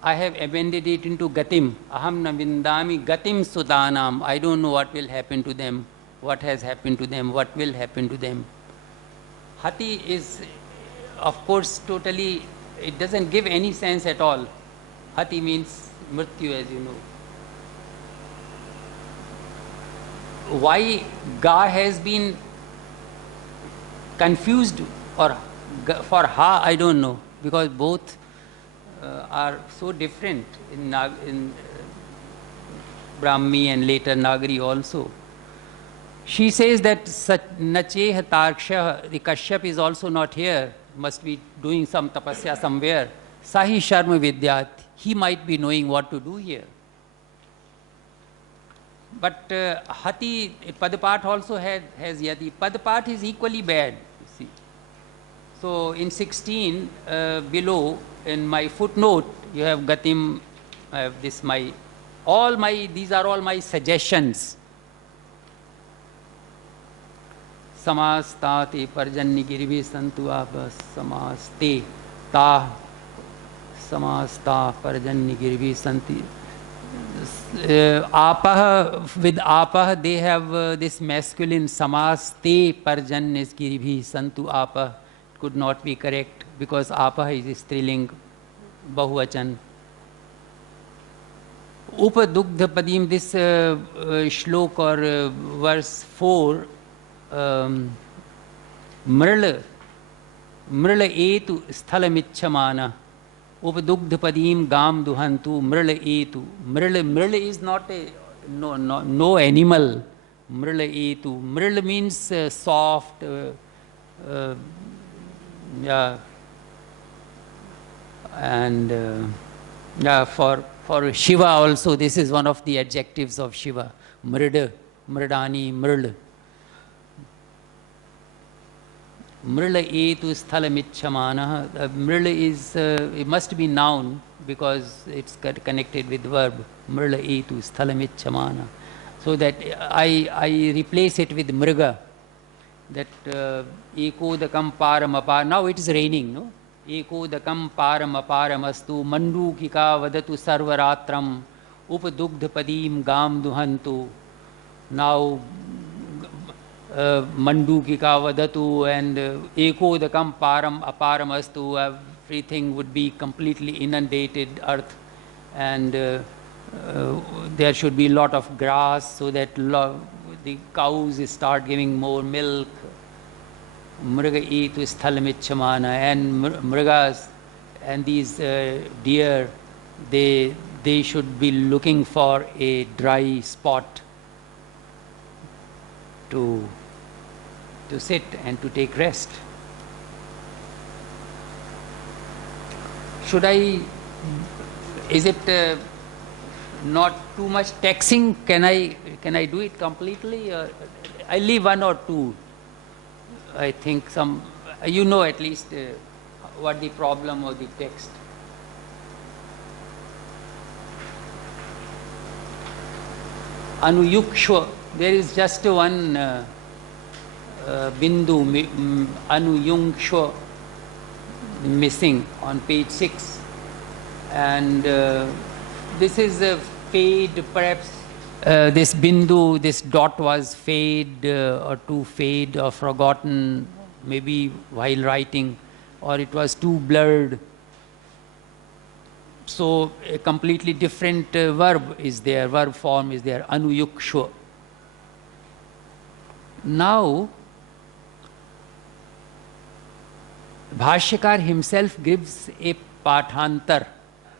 I have amended it into gatim. Aham na vindami gatim sutanam. I don't know what will happen to them. What has happened to them, what will happen to them. Hati is of course, totally, it doesn't give any sense at all. Hati means mrityu, as you know. Why ga has been confused or for ha, I don't know, because both are so different in Brahmi and later Nagari also. She says that Nacheh Tarkshah, the Kashyap is also not here, must be doing some tapasya somewhere. Sahi Sharma Vidyat, he might be knowing what to do here. But Hati, Padpat also has Yati. Padpat is equally bad, you see. So in 16, below, in my footnote, you have Gatim, I have this, these are all my suggestions. Samas ta te parjanni girvi santu abas samas te ta samas ta parjanni girvi santi. Apah, with apah they have this masculine samas te parjannis girvi santu apah. Could not be correct because apah is striling bahuvachan. Upadugdha padim, this shlok or verse 4, mrla etu sthalamichamana upadugdha padim gam duhantu mrla etu. Mrla is not a no animal. Mrla etu. Mrla means soft, yeah, and yeah, for Shiva also, this is one of the adjectives of Shiva. Mrida, mridani, mrla. Mrla etu sthalamichamana. Mrla is, it must be noun because it's connected with verb. Mrla etu sthalamichamana. So that I replace it with mriga. That ekodakam param apar. Now it is raining, no? Ekodakam param aparamastu mandukika vadatu sarvaratram upadugdhapadim gam duhantu. Now mandukika vadatu and ekodakam param aparamastu, everything would be completely inundated, earth, and there should be a lot of grass so that the cows start giving more milk. Mriga etu sthalamichamana, and mrigas and these deer, they should be looking for a dry spot to sit and to take rest. Should I, is it not too much taxing? Can I do it completely? I leave one or two. I think some, you know at least what the problem of the text. Anuyukshva, there is just one bindu, anuyungshva, missing on page 6. And this is a fade, perhaps this bindu, this dot was fade or too fade or forgotten, maybe while writing, or it was too blurred. So a completely different verb is there, verb form is there, anuyukshva. Now, Bhashyakar himself gives a pathantar.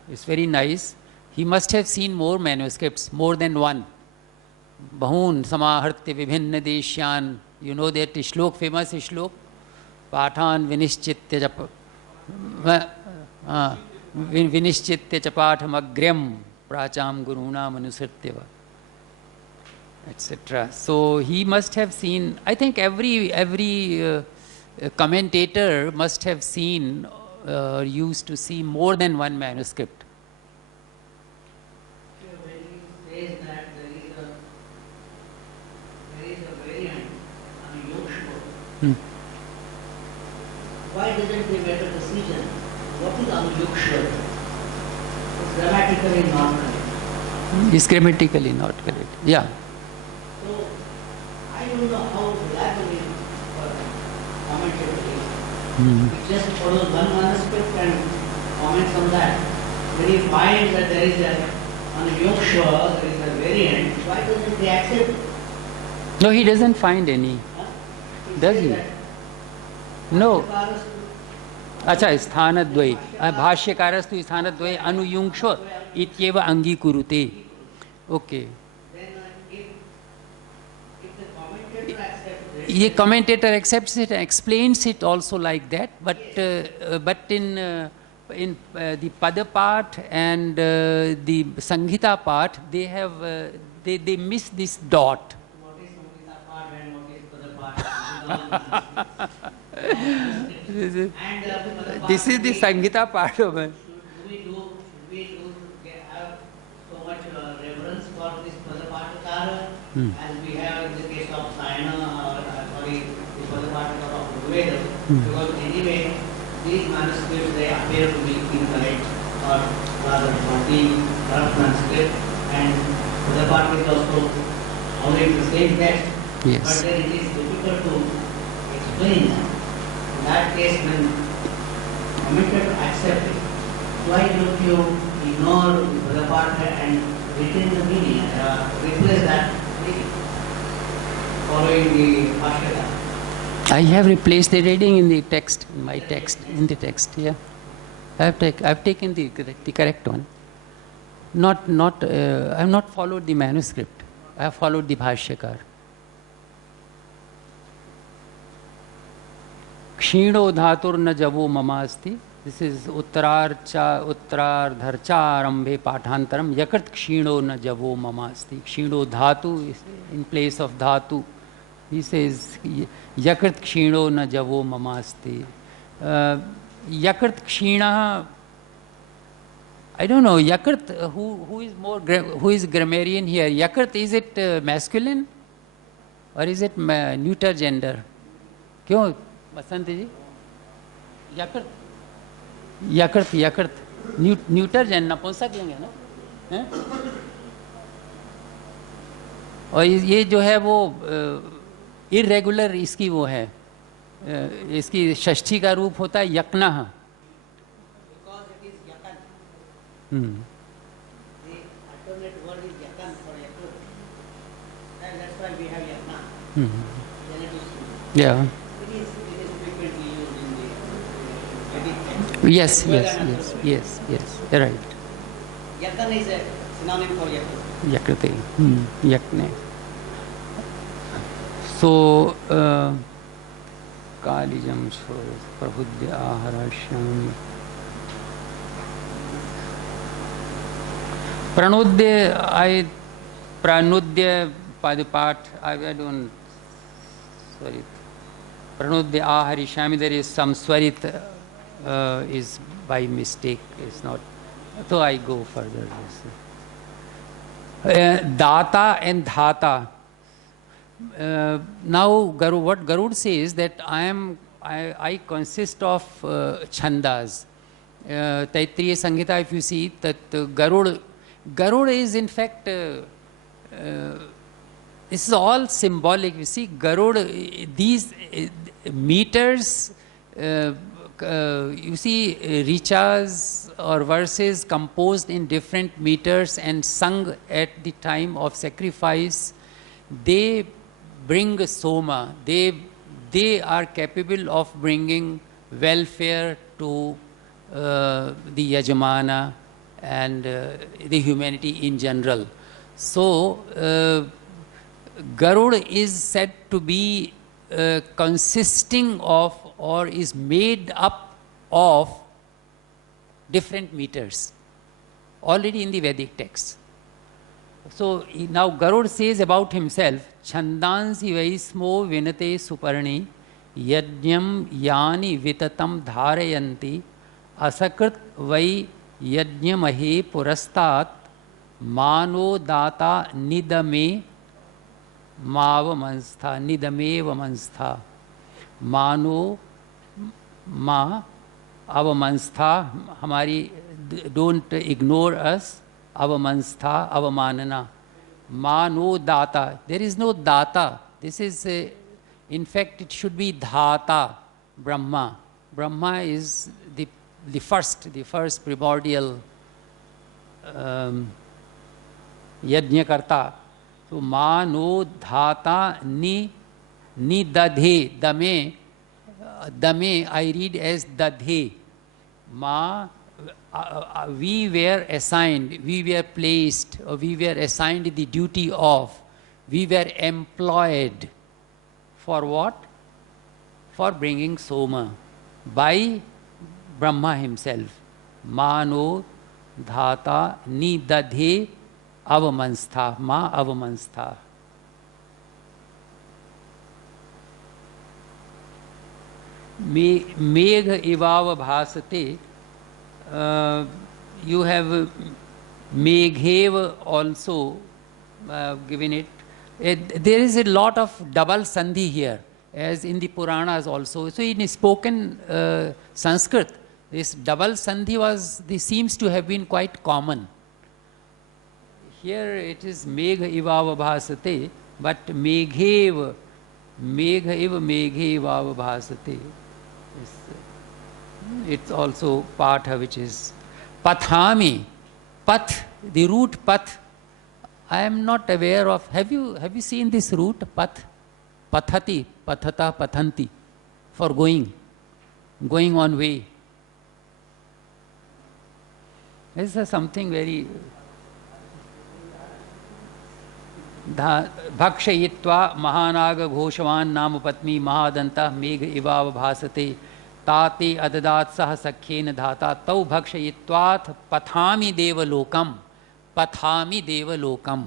It's very nice. He must have seen more manuscripts, more than one. Bahun samaharte vibhinna deshyan. You know that shlok, famous shlok? Pathan vinishchitya japa. Vinishchitya chapatham agryam pracham guruna manusrityava, etc. So he must have seen, I think every commentator must have seen or used to see more than one manuscript. When he says that there is a variant on Yogshva, why doesn't they make a decision? What is Anuyukshva? It's grammatically not correct. It's grammatically not correct. Yeah. So I don't know how reliable commentary is. It just follows one manuscript and comments on that. When he finds that there is on the Yoksha, there is a variant, why doesn't he accept it? No, he doesn't find any. Huh? Does says he? that No. Bhaskara's अच्छा स्थानद्वय भाष्यकारस्तु स्थानद्वय अनुयुंक्ष इत्येव अंगीकुरुते. Okay. then if the commentator accepts it, ये commentator accepts it and explains it also like that, but in the pada part and the sanghita part, they have they miss this dot. what is Samhita part and what is Pada part? And This is the sanghita part of it. should we have so much reverence for this Padapataka as we have in the case of Sayana or the Padapataka of Veda? Because anyway, these manuscripts they appear to be incorrect or rather faulty, corrupt manuscript, and Padapataka is also following the same text. Yes. But then it is difficult to explain that. In that case, when commentator accept it, why don't you ignore the part and retain the meaning, replace that meaning, following the Bhashyaka? I have replaced the reading in the text, in my text, in the text. Yeah, I've taken the correct one. I have not followed the manuscript. I have followed the Bhashyakar. क्षीणो धातुर्न जवो ममास्ति. This is उत्तरार्धर्चा आरंभे पाठांतरम यकृत क्षीणो न जवो ममास्ति. क्षीणो धातु is in place of dhatu. He says यकृत क्षीणो न जवो ममास्ति. यकृत क्षीणः, I don't know, yakrt, who is grammarian here? Yakrt, is it masculine or is it neuter gender? क्यों बसंत जी? यकृत neuter gender नपुंसक लिंग है ना? हैं? और ये जो है वो इरेगुलर इसकी वो है, इसकी षष्ठी का रूप होता है यक्नः. Because it is yakan. Hmm. The alternate word is yakan for yakut. And that's why we have yakna. Hmm. Then it is, Yeah. it is frequently used in the Vedic text. Yes. Right. Yakan is a synonym for yakut. Yakrate. Yakne. So, Kalijam Prabhudya Aharashyam. Pranudya Padapat, I don't, sorry. Pranudya Aharishami, there is some swarit is by mistake, it's not. So I go further. Data and Dhata. Now, what Garud says that I consist of chandas. Taitriya Sanghita, if you see that Garud is in fact, this is all symbolic. You see, Garud, these meters, you see, richas or verses composed in different meters and sung at the time of sacrifice, they bring soma. They are capable of bringing welfare to the Yajamana and the humanity in general. So, Garud is said to be consisting of or is made up of different meters, already in the Vedic text. So now Garud says about himself, Chandansi Vaismo Vinate Suparni Yajñam Yani Vitatam Dharayanti Asakrit Vai Yajñamahe Purastat Mano Data Nidame Mavamanstha Nidameva Manstha Mano Ma Avamanstha Hamari, don't ignore us. Avamanstha, avamanana. Ma no data. There is no data. This is, in fact, it should be dhata, Brahma. Brahma is the first primordial yajnakarta. So ma no dhata ni dadhe dame I read as dadhe. Ma we were assigned, we were placed, or we were assigned the duty of, we were employed for what? For bringing Soma by Brahma himself. Mano dhata ni dadhe avamanstha, ma avamanstha. Megha ivava bhasate. You have Meghev also given it. There is a lot of double sandhi here, as in the Puranas also. So in spoken Sanskrit, this double sandhi seems to have been quite common. Here it is Megha ivava bhasate, but Meghev, Megha iva Meghe ivava bhasate. It's also part which is Pathami. Path, the root path, I am not aware of. Have you seen this root path? Pathati, pathata, pathanti, for going on way. This is something very Bhakshayitva mahanaga ghoshavan namapatmi mahadanta megha ivav bhasate tate adadat sah sakhen dhata tau bhakshayitvat pathami devalokam. Pathami devalokam.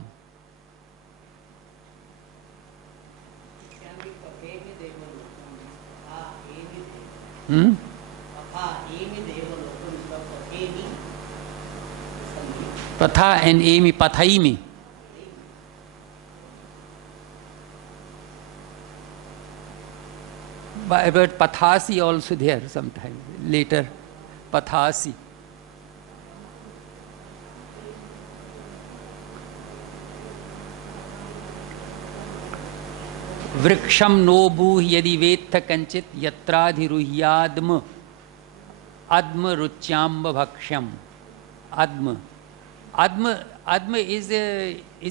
Patha and emi, pathaimi. But pathasi also there sometime later. Pathasi. Vriksham no bhu yadi vetha kanchit yatradhiruhyadma adma ruchyamba bhaksham. Adma. Adma is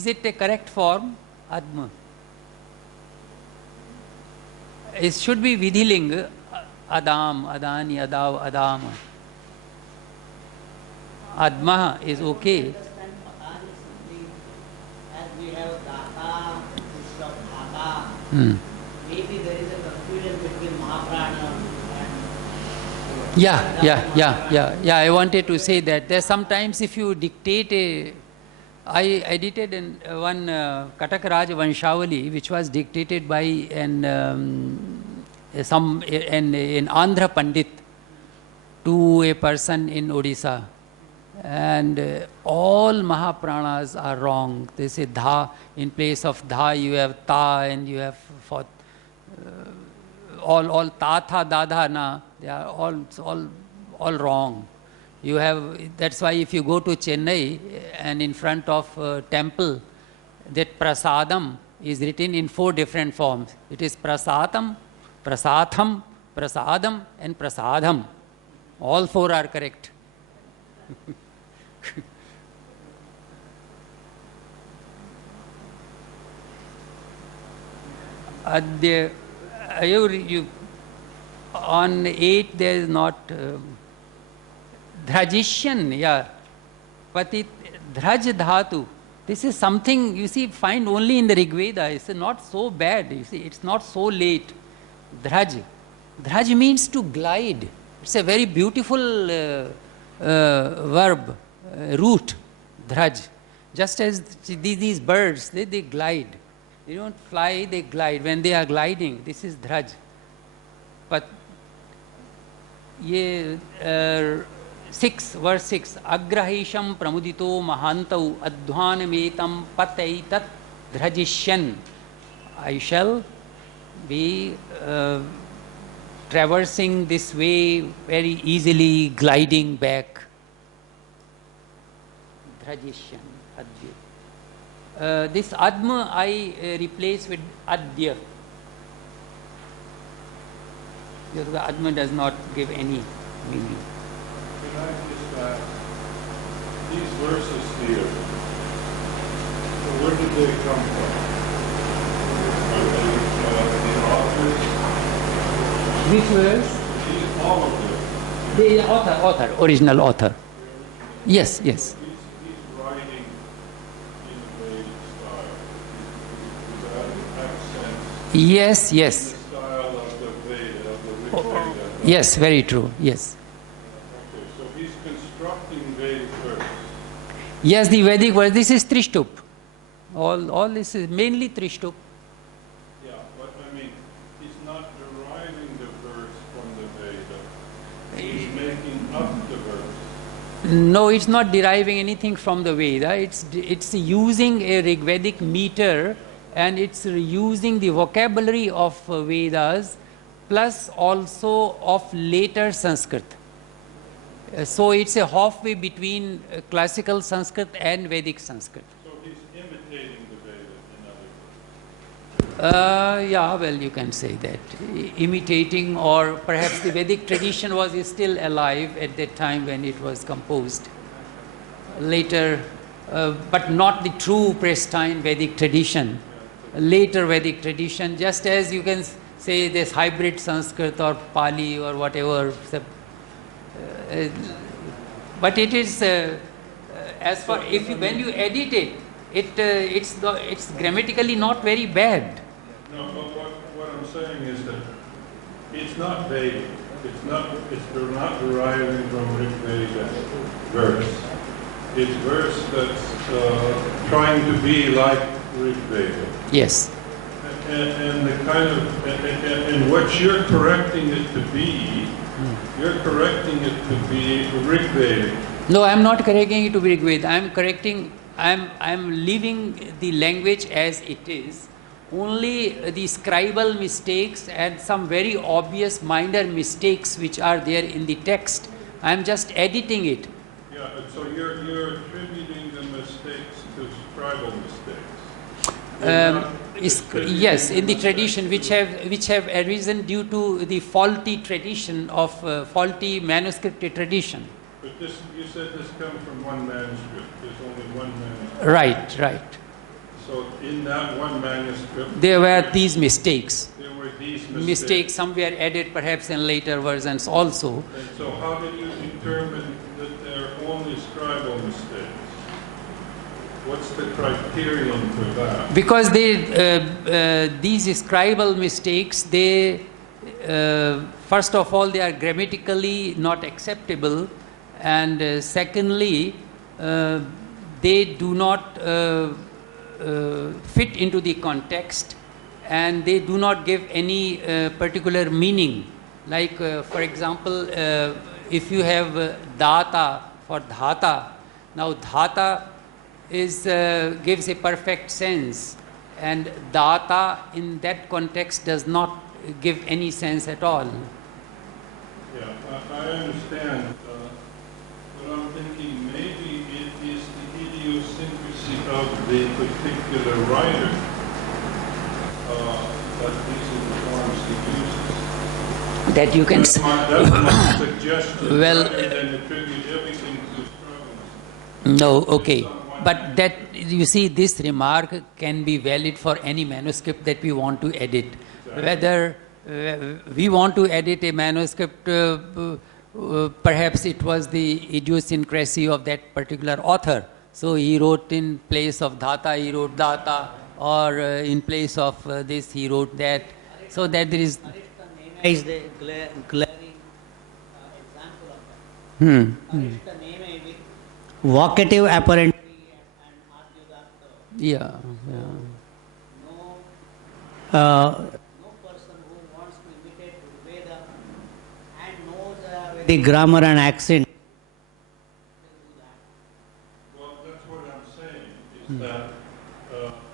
it a correct form? Adma. It should be vidhiling. Adam, Adani, Adav, Adam. Adma is okay. As we have Data, instead of Dhata, maybe there is a confusion between Mahaprana and Yeah. I wanted to say that. There's sometimes if you dictate I edited one Katak Raj Vanshavali, which was dictated by an Andhra Pandit to a person in Odisha. And all Mahapranas are wrong. They say Dha, in place of Dha you have Ta, and you have for all Ta, Tha, Dadha, Na. They are all wrong. You have, that's why if you go to Chennai and in front of temple, that prasadam is written in 4 different forms. It is prasadam, prasatham, prasadam and prasadham. All 4 are correct. On 8 there is not Dhrajishan, yeah. Patit, Dhraj Dhatu. This is something, you see, find only in the Rig Veda. It's not so bad, you see, it's not so late. Dhraj. Dhraj means to glide. It's a very beautiful verb, root, Dhraj. Just as these birds, they glide. They don't fly, they glide. When they are gliding, this is Dhraj. But, 6, verse 6, Agrahisham pramudito mahantau adhvanametam pataitat dhrajishyan. I shall be traversing this way very easily, gliding back. Dhrajishyan, Adya. This Adma I replace with Adya. Because the Adma does not give any meaning. Can I just ask, these verses here, where did they come from? Are they the authors? Which verse? All of them. The author, original author. Yes, yes. He's writing in a Vedic style. He's adding accents Yes, in yes. the style of the Veda, of the Rig Veda. Yes, very true. Yes. Okay, so he's constructing Vedic verse. Yes, the Vedic verse. This is Trishtup. All this is mainly Trishtup. Yeah, but I mean, he's not deriving the verse from the Veda. He's making up the verse. No, it's not deriving anything from the Veda. It's using a Rigvedic meter, and it's using the vocabulary of Vedas plus also of later Sanskrit. So it's a halfway between classical Sanskrit and Vedic Sanskrit. So he's imitating the Veda, in other words. Yeah, well, you can say that. Imitating, or perhaps the Vedic tradition was still alive at that time when it was composed. Later, but not the true pristine Vedic tradition. Later Vedic tradition, just as you can say this hybrid Sanskrit or Pali or whatever. But it is, as far, when you edit it, it's grammatically not very bad. No, but what I'm saying is that it's not Vedic. They're not deriving from Rig Veda verse. It's verse that's trying to be like Rig Veda. Yes. And the kind of, and what you're correcting it to be, you're correcting it to be Rig Vedic. No, I'm not correcting it to be Rigveda. I'm leaving the language as it is. Only the scribal mistakes and some very obvious minor mistakes which are there in the text, I'm just editing it. Yeah, so you're attributing the mistakes to scribal mistakes. Yes, in the tradition which have arisen due to the faulty tradition of faulty manuscript tradition. But this, you said this comes from one manuscript. There's only one manuscript. Right. So in that one manuscript, There were these mistakes. there were these Mistakes, some were added perhaps in later versions also. And so how did you determine that they're only scribal mistakes? What's the criterion for that? Because these scribal mistakes, first of all, they are grammatically not acceptable, and secondly, they do not fit into the context, and they do not give any particular meaning. Like, for example, if you have data for dhata, now dhata gives a perfect sense, and data in that context does not give any sense at all. Yeah, I understand. But I'm thinking maybe it is the idiosyncrasy of the particular writer that these are the forms he uses. That you can That's my suggestion, Well, rather than attribute everything to scribal. No, okay. But that, you see, this remark can be valid for any manuscript that we want to edit. Whether we want to edit a manuscript, perhaps it was the idiosyncrasy of that particular author. So he wrote in place of dhata, he wrote data, or in place of this, he wrote that. So that there is... Is the glaring example of that. Arishta Neme with vocative apparently and Adyudatta. Yeah. No person who wants to imitate Veda and knows the grammar and accent. Well, that's what I'm saying, is that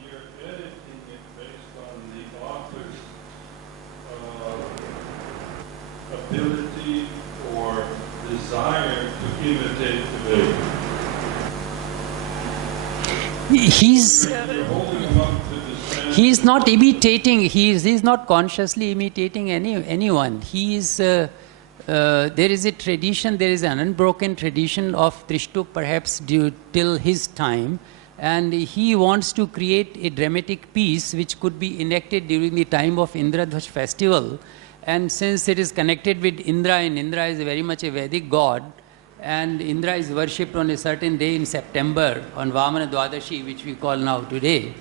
you're editing it based on the author's ability or desire to imitate the Veda. He's... You're holding him up to the He's not imitating, he's not consciously imitating anyone. There is a tradition, there is an unbroken tradition of Trishtup perhaps due till his time, and he wants to create a dramatic piece which could be enacted during the time of Indradhaj festival. And since it is connected with Indra, and Indra is very much a Vedic god, and Indra is worshipped on a certain day in September, on Vamana Dwadashi, which we call now today.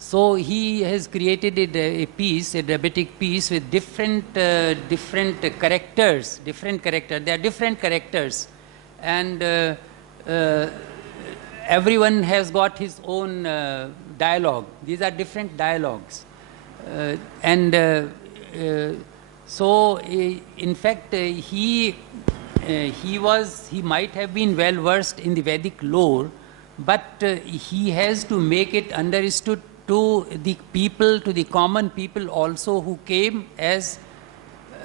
So he has created a piece, a dramatic piece with different characters. There are different characters, and everyone has got his own dialogue. These are different dialogues, so in fact he might have been well versed in the Vedic lore, but he has to make it understood to the people, to the common people also, who came as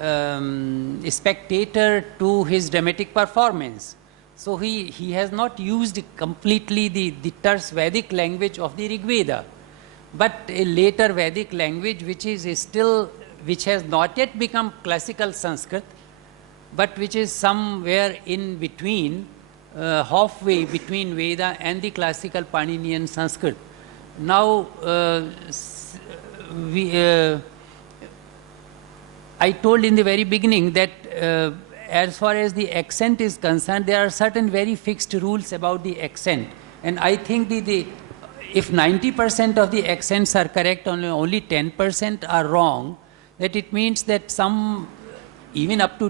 a spectator to his dramatic performance. So he has not used completely the terse Vedic language of the Rig Veda, but a later Vedic language which has not yet become classical Sanskrit, but which is somewhere in between, halfway between Veda and the classical Paninian Sanskrit. Now, I told in the very beginning that as far as the accent is concerned, there are certain very fixed rules about the accent. And I think if 90% of the accents are correct, only 10% are wrong, that it means that even up to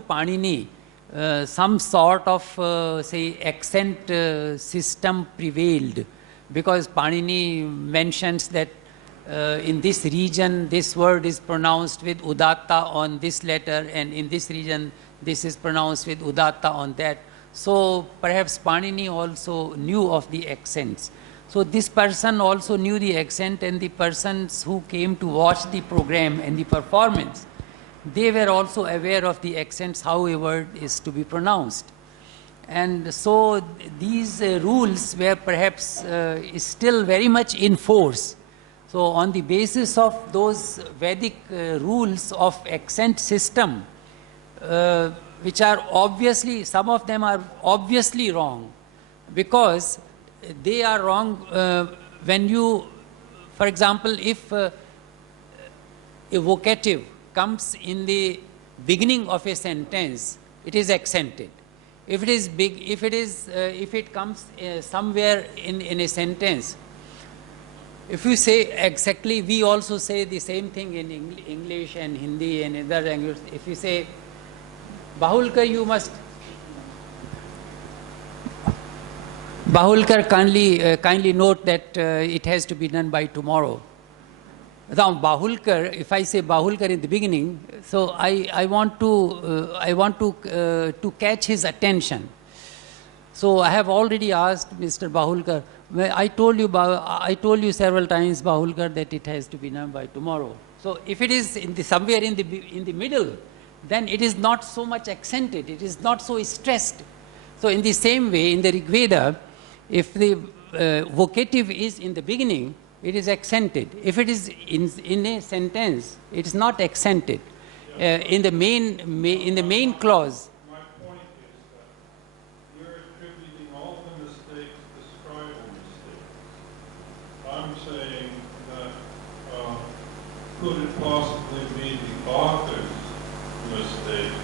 Panini, some sort of, say, accent system prevailed. Because Panini mentions that in this region, this word is pronounced with udatta on this letter, and in this region, this is pronounced with udatta on that. So perhaps Panini also knew of the accents. So this person also knew the accent, and the persons who came to watch the program and the performance, they were also aware of the accents, how a word is to be pronounced. And so these rules were perhaps still very much in force. So on the basis of those Vedic rules of accent system, which are obviously, some of them are obviously wrong, because they are wrong when you, for example, if a vocative comes in the beginning of a sentence, it is accented. If it comes somewhere in a sentence, if you say exactly, we also say the same thing in English and Hindi and other languages. If you say Bahulkar, you must. Bahulkar, kindly note that it has to be done by tomorrow. Now, Bahulkar, if I say Bahulkar in the beginning, so I want to catch his attention. So I have already asked Mr. Bahulkar. I told you several times, Bahulkar, that it has to be done by tomorrow. So if it is somewhere in the middle, then it is not so much accented. It is not so stressed. So in the same way, in the Rig Veda, if the vocative is in the beginning, it is accented. If it is in a sentence, it is not accented. In the main clause. My point is that you're attributing all the mistakes to scribal mistakes. I'm saying that could it possibly be the author's mistake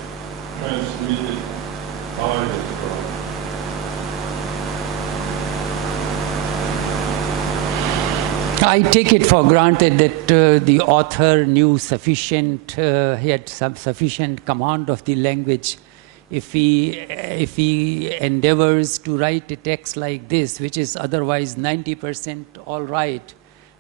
transmitted by the scribe? I take it for granted that the author knew sufficient, he had some sufficient command of the language. If he endeavors to write a text like this, which is otherwise 90% all right,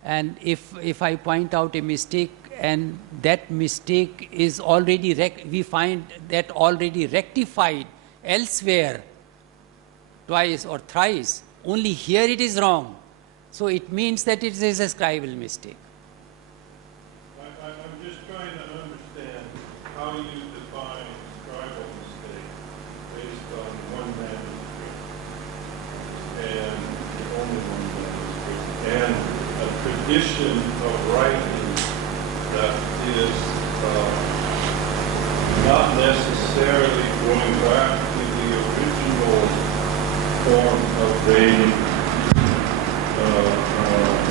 and if I point out a mistake and that mistake is already, we find that already rectified elsewhere, twice or thrice, only here it is wrong. So it means that it is a scribal mistake. I'm just trying to understand how you define scribal mistake based on one manuscript and only one manuscript and tradition of writing that is not necessarily going back to the original form of Vedic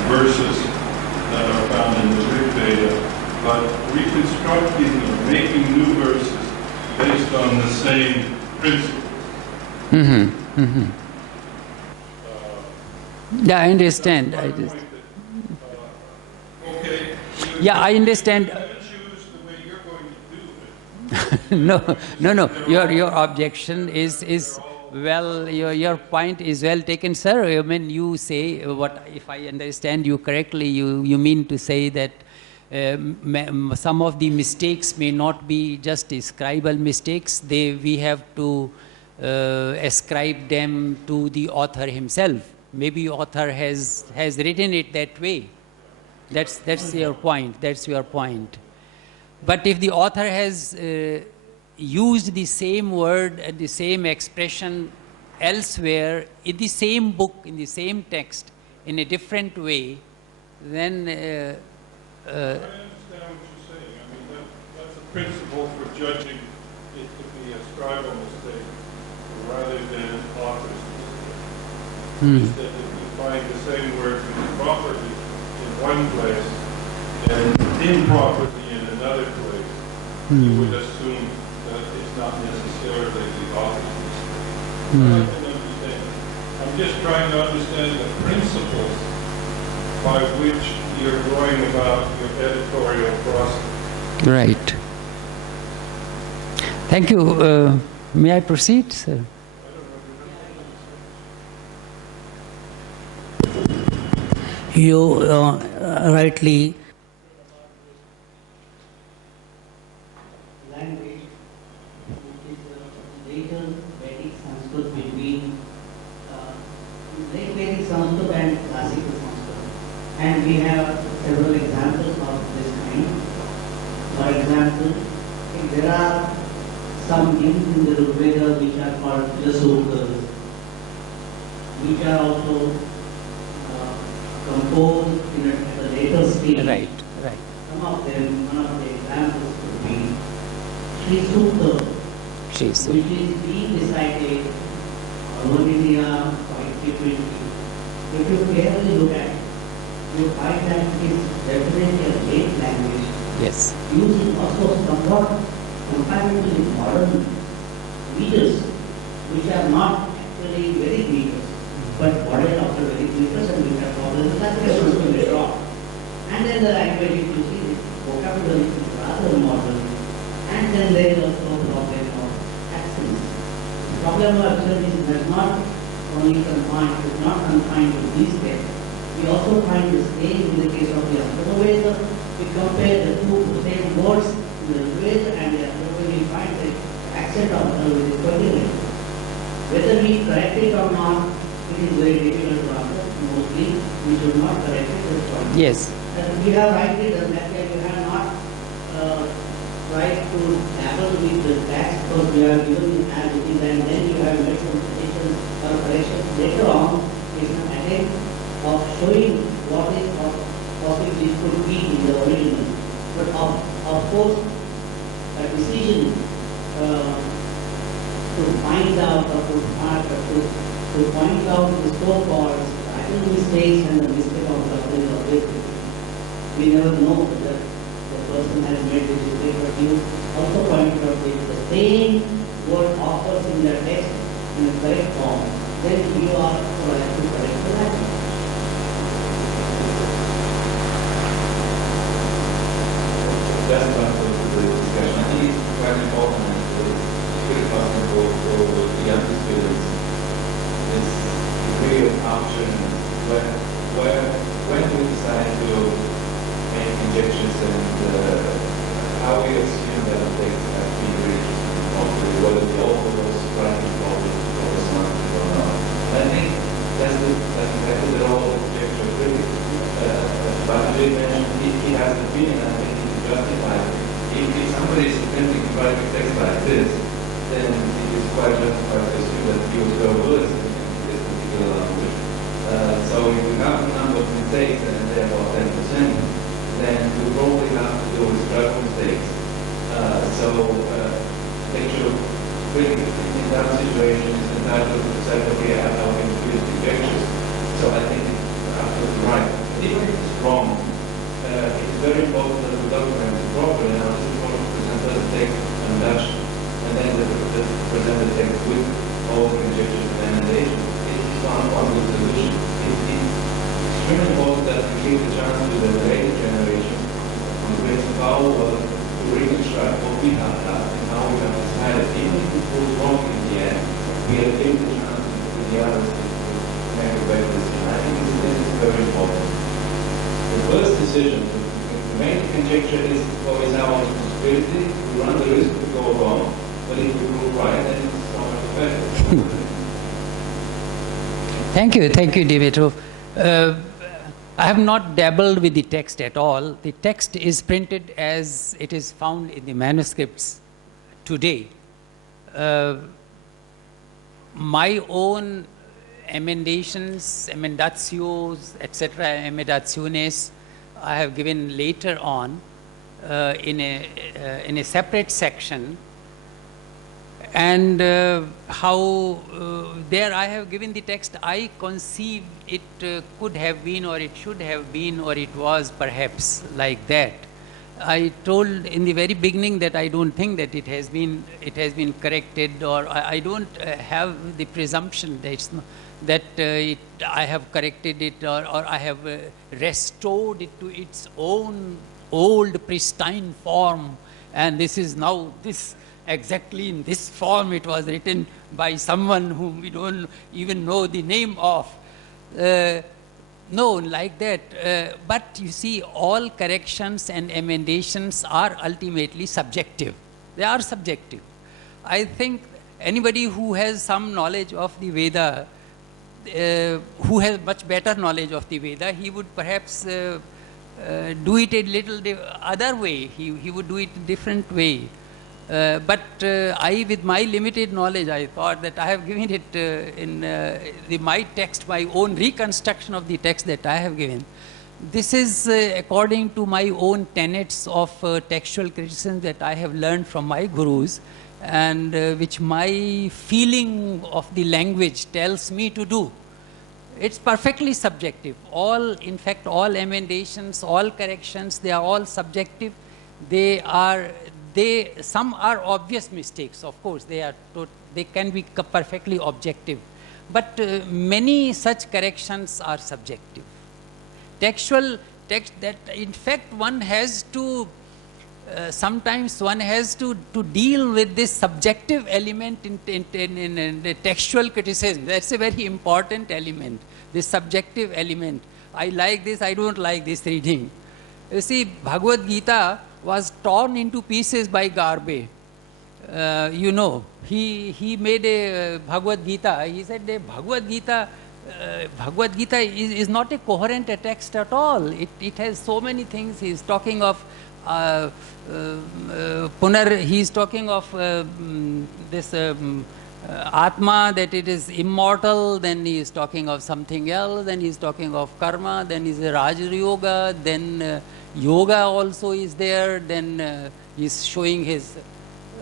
verses that are found in the Rig Veda, but reconstructing or making new verses based on the same principles. Yeah, I understand. My point that, okay, Yeah, I understand. choose the way you're going to do it. No. Your objection is well. Your point is well taken, sir. I mean, you say what, if I understand you correctly, you mean to say that some of the mistakes may not be just scribal mistakes. We have to ascribe them to the author himself. Maybe author has written it that way. That's your point. That's your point. But if the author has used the same word and the same expression elsewhere in the same book, in the same text, in a different way, then I understand what you're saying. I mean, that's a principle for judging it to be a scribal mistake rather than an author's mistake. Is that if you find the same word properly in one place and improperly in another place, you would assume that it's not necessarily the author's mistake. I can understand. I'm just trying to understand the principles by which you're going about your editorial process. right. Thank you. May I proceed, sir? You rightly language, which is later Vedic Sanskrit between late Vedic Sanskrit and classical Sanskrit. And we have several examples of this kind. For example, if there are some hymns in the Rig Veda which are called Sutras, which are also composed at a later stage. Right. Some of them, one of the examples could be Sri Sukta, She's which is being recited all over India quite frequently. If you carefully look at it, you find that it is definitely a late language, yes. using also somewhat comparatively modern meters, which are not actually Vedic meters, but modeled after Vedic meters and which are followed in classical system later on. And then the language, if you see, the vocabulary is rather modern. And then there is also a problem of accents. The problem of accents is not only confined, is not confined to these texts. We also find the same in the case of the Atharvaveda. We compare the two same words in the Veda and the Atharvaveda, we find the accent of the Atharvaveda is quite different. Whether we correct it or not, it is very difficult to answer. Mostly, we should not correct it at this point. Yes. And we have rightly done that, we have not tried to dabble with the text, because we have given as it is, and then you have made some suggestions or corrections. Later on, is an attempt of showing what possibly could be in the original. But of course, a decision to find out or to point out the so-called writing mistakes and the mistake of the we never know that the person has made the mistake, but you also pointed out that the same word occurs in the text in a correct form, then you are correct to correct the language. That's part of the discussion. I think it's quite important and it's very possible for the younger students this degree of option when we decide to make injections and how we assume that the text has been reached, whether the author was writing or was not or not. I think that's exactly the role of objection critic. Bajaj mentioned he has an opinion, I think he can justify it. If somebody is attempting to write a text like this, then it is quite justified to assume that he was well versed in this particular language. So So if you have a number of mistakes and they're about 10%, then you probably have to do structural mistakes. I think in that situation it's entitled to say, okay, I have introduced conjectures. So I think it's absolutely right. But even if it's wrong, it's very important that we document it properly. Now, this is one of the present the text and Dutch, and then present the text with all the conjectures and annotations. It's one good solution. It's extremely important that we give the chance to the later generation to raise power to reconstruct what we have done and how we have decided. Even if it goes wrong in the end, we have given the chance to the others to make a better decision. I think this is very important. The first decision to make a conjecture is always our responsibility. We run the risk to go wrong, but if we go right, then it's so much better. Thank you, Dimitrov. I have not dabbled with the text at all. The text is printed as it is found in the manuscripts today. My own emendations, emendacios, etc., emendaciones, I have given later on in a separate section. And how there I have given the text, I conceive it could have been, or it should have been, or it was perhaps like that. I told in the very beginning that I don't think that it has been corrected, or I don't have the presumption that it's not, that I have corrected it, or I have restored it to its own old pristine form, and this is now this. Exactly in this form it was written by someone whom we don't even know the name of. No, like that. But you see, all corrections and emendations are ultimately subjective. They are subjective. I think anybody who has some knowledge of the Veda, who has much better knowledge of the Veda, he would perhaps do it a little other way. He would do it a different way. But I, with my limited knowledge, I thought that I have given it in my text, my own reconstruction of the text that I have given. This is according to my own tenets of textual criticism that I have learned from my gurus, and which my feeling of the language tells me to do. It's perfectly subjective. In fact, all emendations, all corrections, they are all subjective. Some are obvious mistakes, of course, they can be perfectly objective, but many such corrections are subjective. Textual text that, in fact, one has to, sometimes one has to deal with this subjective element in the textual criticism. That's a very important element, this subjective element. I like this, I don't like this reading. You see, Bhagavad Gita was torn into pieces by Garbe. You know, he made a Bhagavad Gita. He said the Bhagavad Gita is not a coherent text at all. It has so many things. He is talking of he is talking of this Atma, that it is immortal, then he is talking of something else, then he is talking of karma, then is a Raja Yoga, then yoga also is there, then he is showing his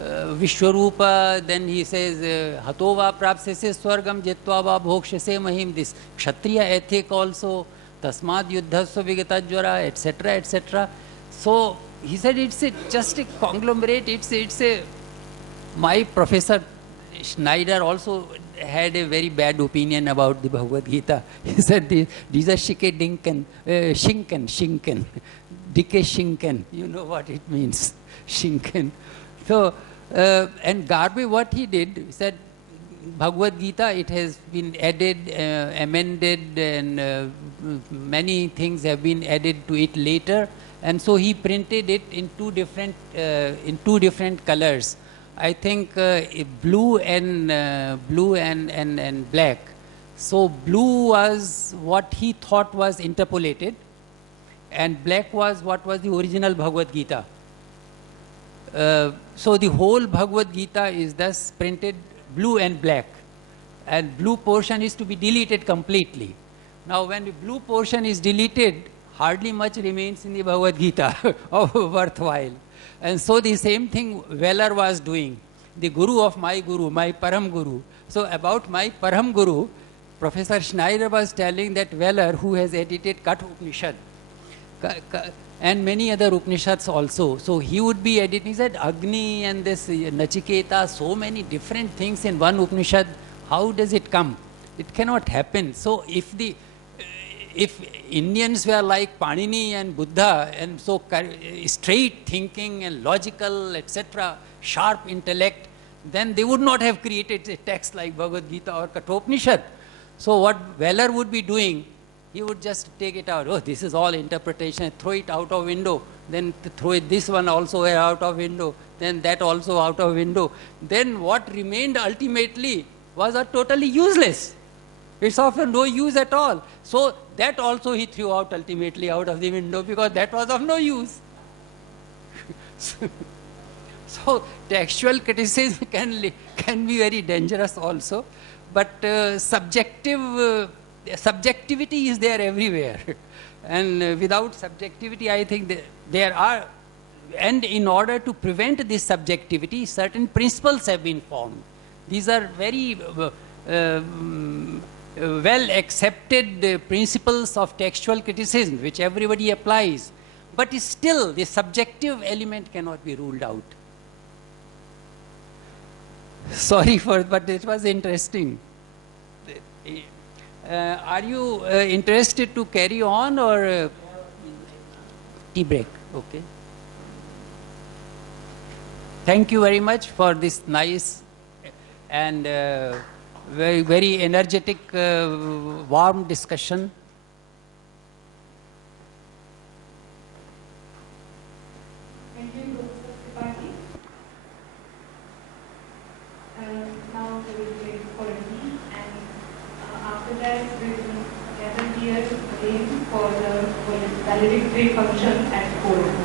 Vishwarupa, then he says Hatova prapsese swargam jetva va bhokshase mahim, this Kshatriya ethic also, tasmad yuddhasva vigatajvara, etc., etc. So he said it's just a conglomerate, it's a, my professor Schneider also had a very bad opinion about the Bhagavad Gita. He said these are shinken, dike shinken. You know what it means, shinken. So, and Garbe, what he did, he said Bhagavad Gita, it has been added, amended, and many things have been added to it later. And so he printed it in two different colors. I think blue and black. So blue was what he thought was interpolated, and black was what was the original Bhagavad Gita. So the whole Bhagavad Gita is thus printed blue and black, and blue portion is to be deleted completely. Now when the blue portion is deleted, hardly much remains in the Bhagavad Gita of worthwhile. And so the same thing Weller was doing. The Guru of my Guru, my Param Guru. So about my Param Guru, Professor Schneider was telling that Weller, who has edited Katha Upanishad, and many other Upanishads also. So he would be editing, he said, Agni and this Nachiketa, so many different things in one Upanishad. How does it come? It cannot happen. So if Indians were like Panini and Buddha, and so straight thinking and logical, etc., sharp intellect, then they would not have created a text like Bhagavad Gita or Kathopanishad. So what Weller would be doing, he would just take it out. Oh, this is all interpretation. Throw it out of window. Then throw it, this one also out of window. Then that also out of window. Then what remained ultimately was totally useless. It's of no use at all. So that also he threw out ultimately out of the window, because that was of no use. So textual criticism can be very dangerous also. But subjectivity is there everywhere. And without subjectivity, I think there are, and in order to prevent this subjectivity, certain principles have been formed. These are very well accepted principles of textual criticism, which everybody applies. But still, the subjective element cannot be ruled out. Sorry but it was interesting. Are you interested to carry on, or tea break? Okay. Thank you very much for this nice and very, very energetic, warm discussion. Thank you, Professor Tripathi. Now we will take for a tea, and after that we will gather here again for the valedictory function at 4.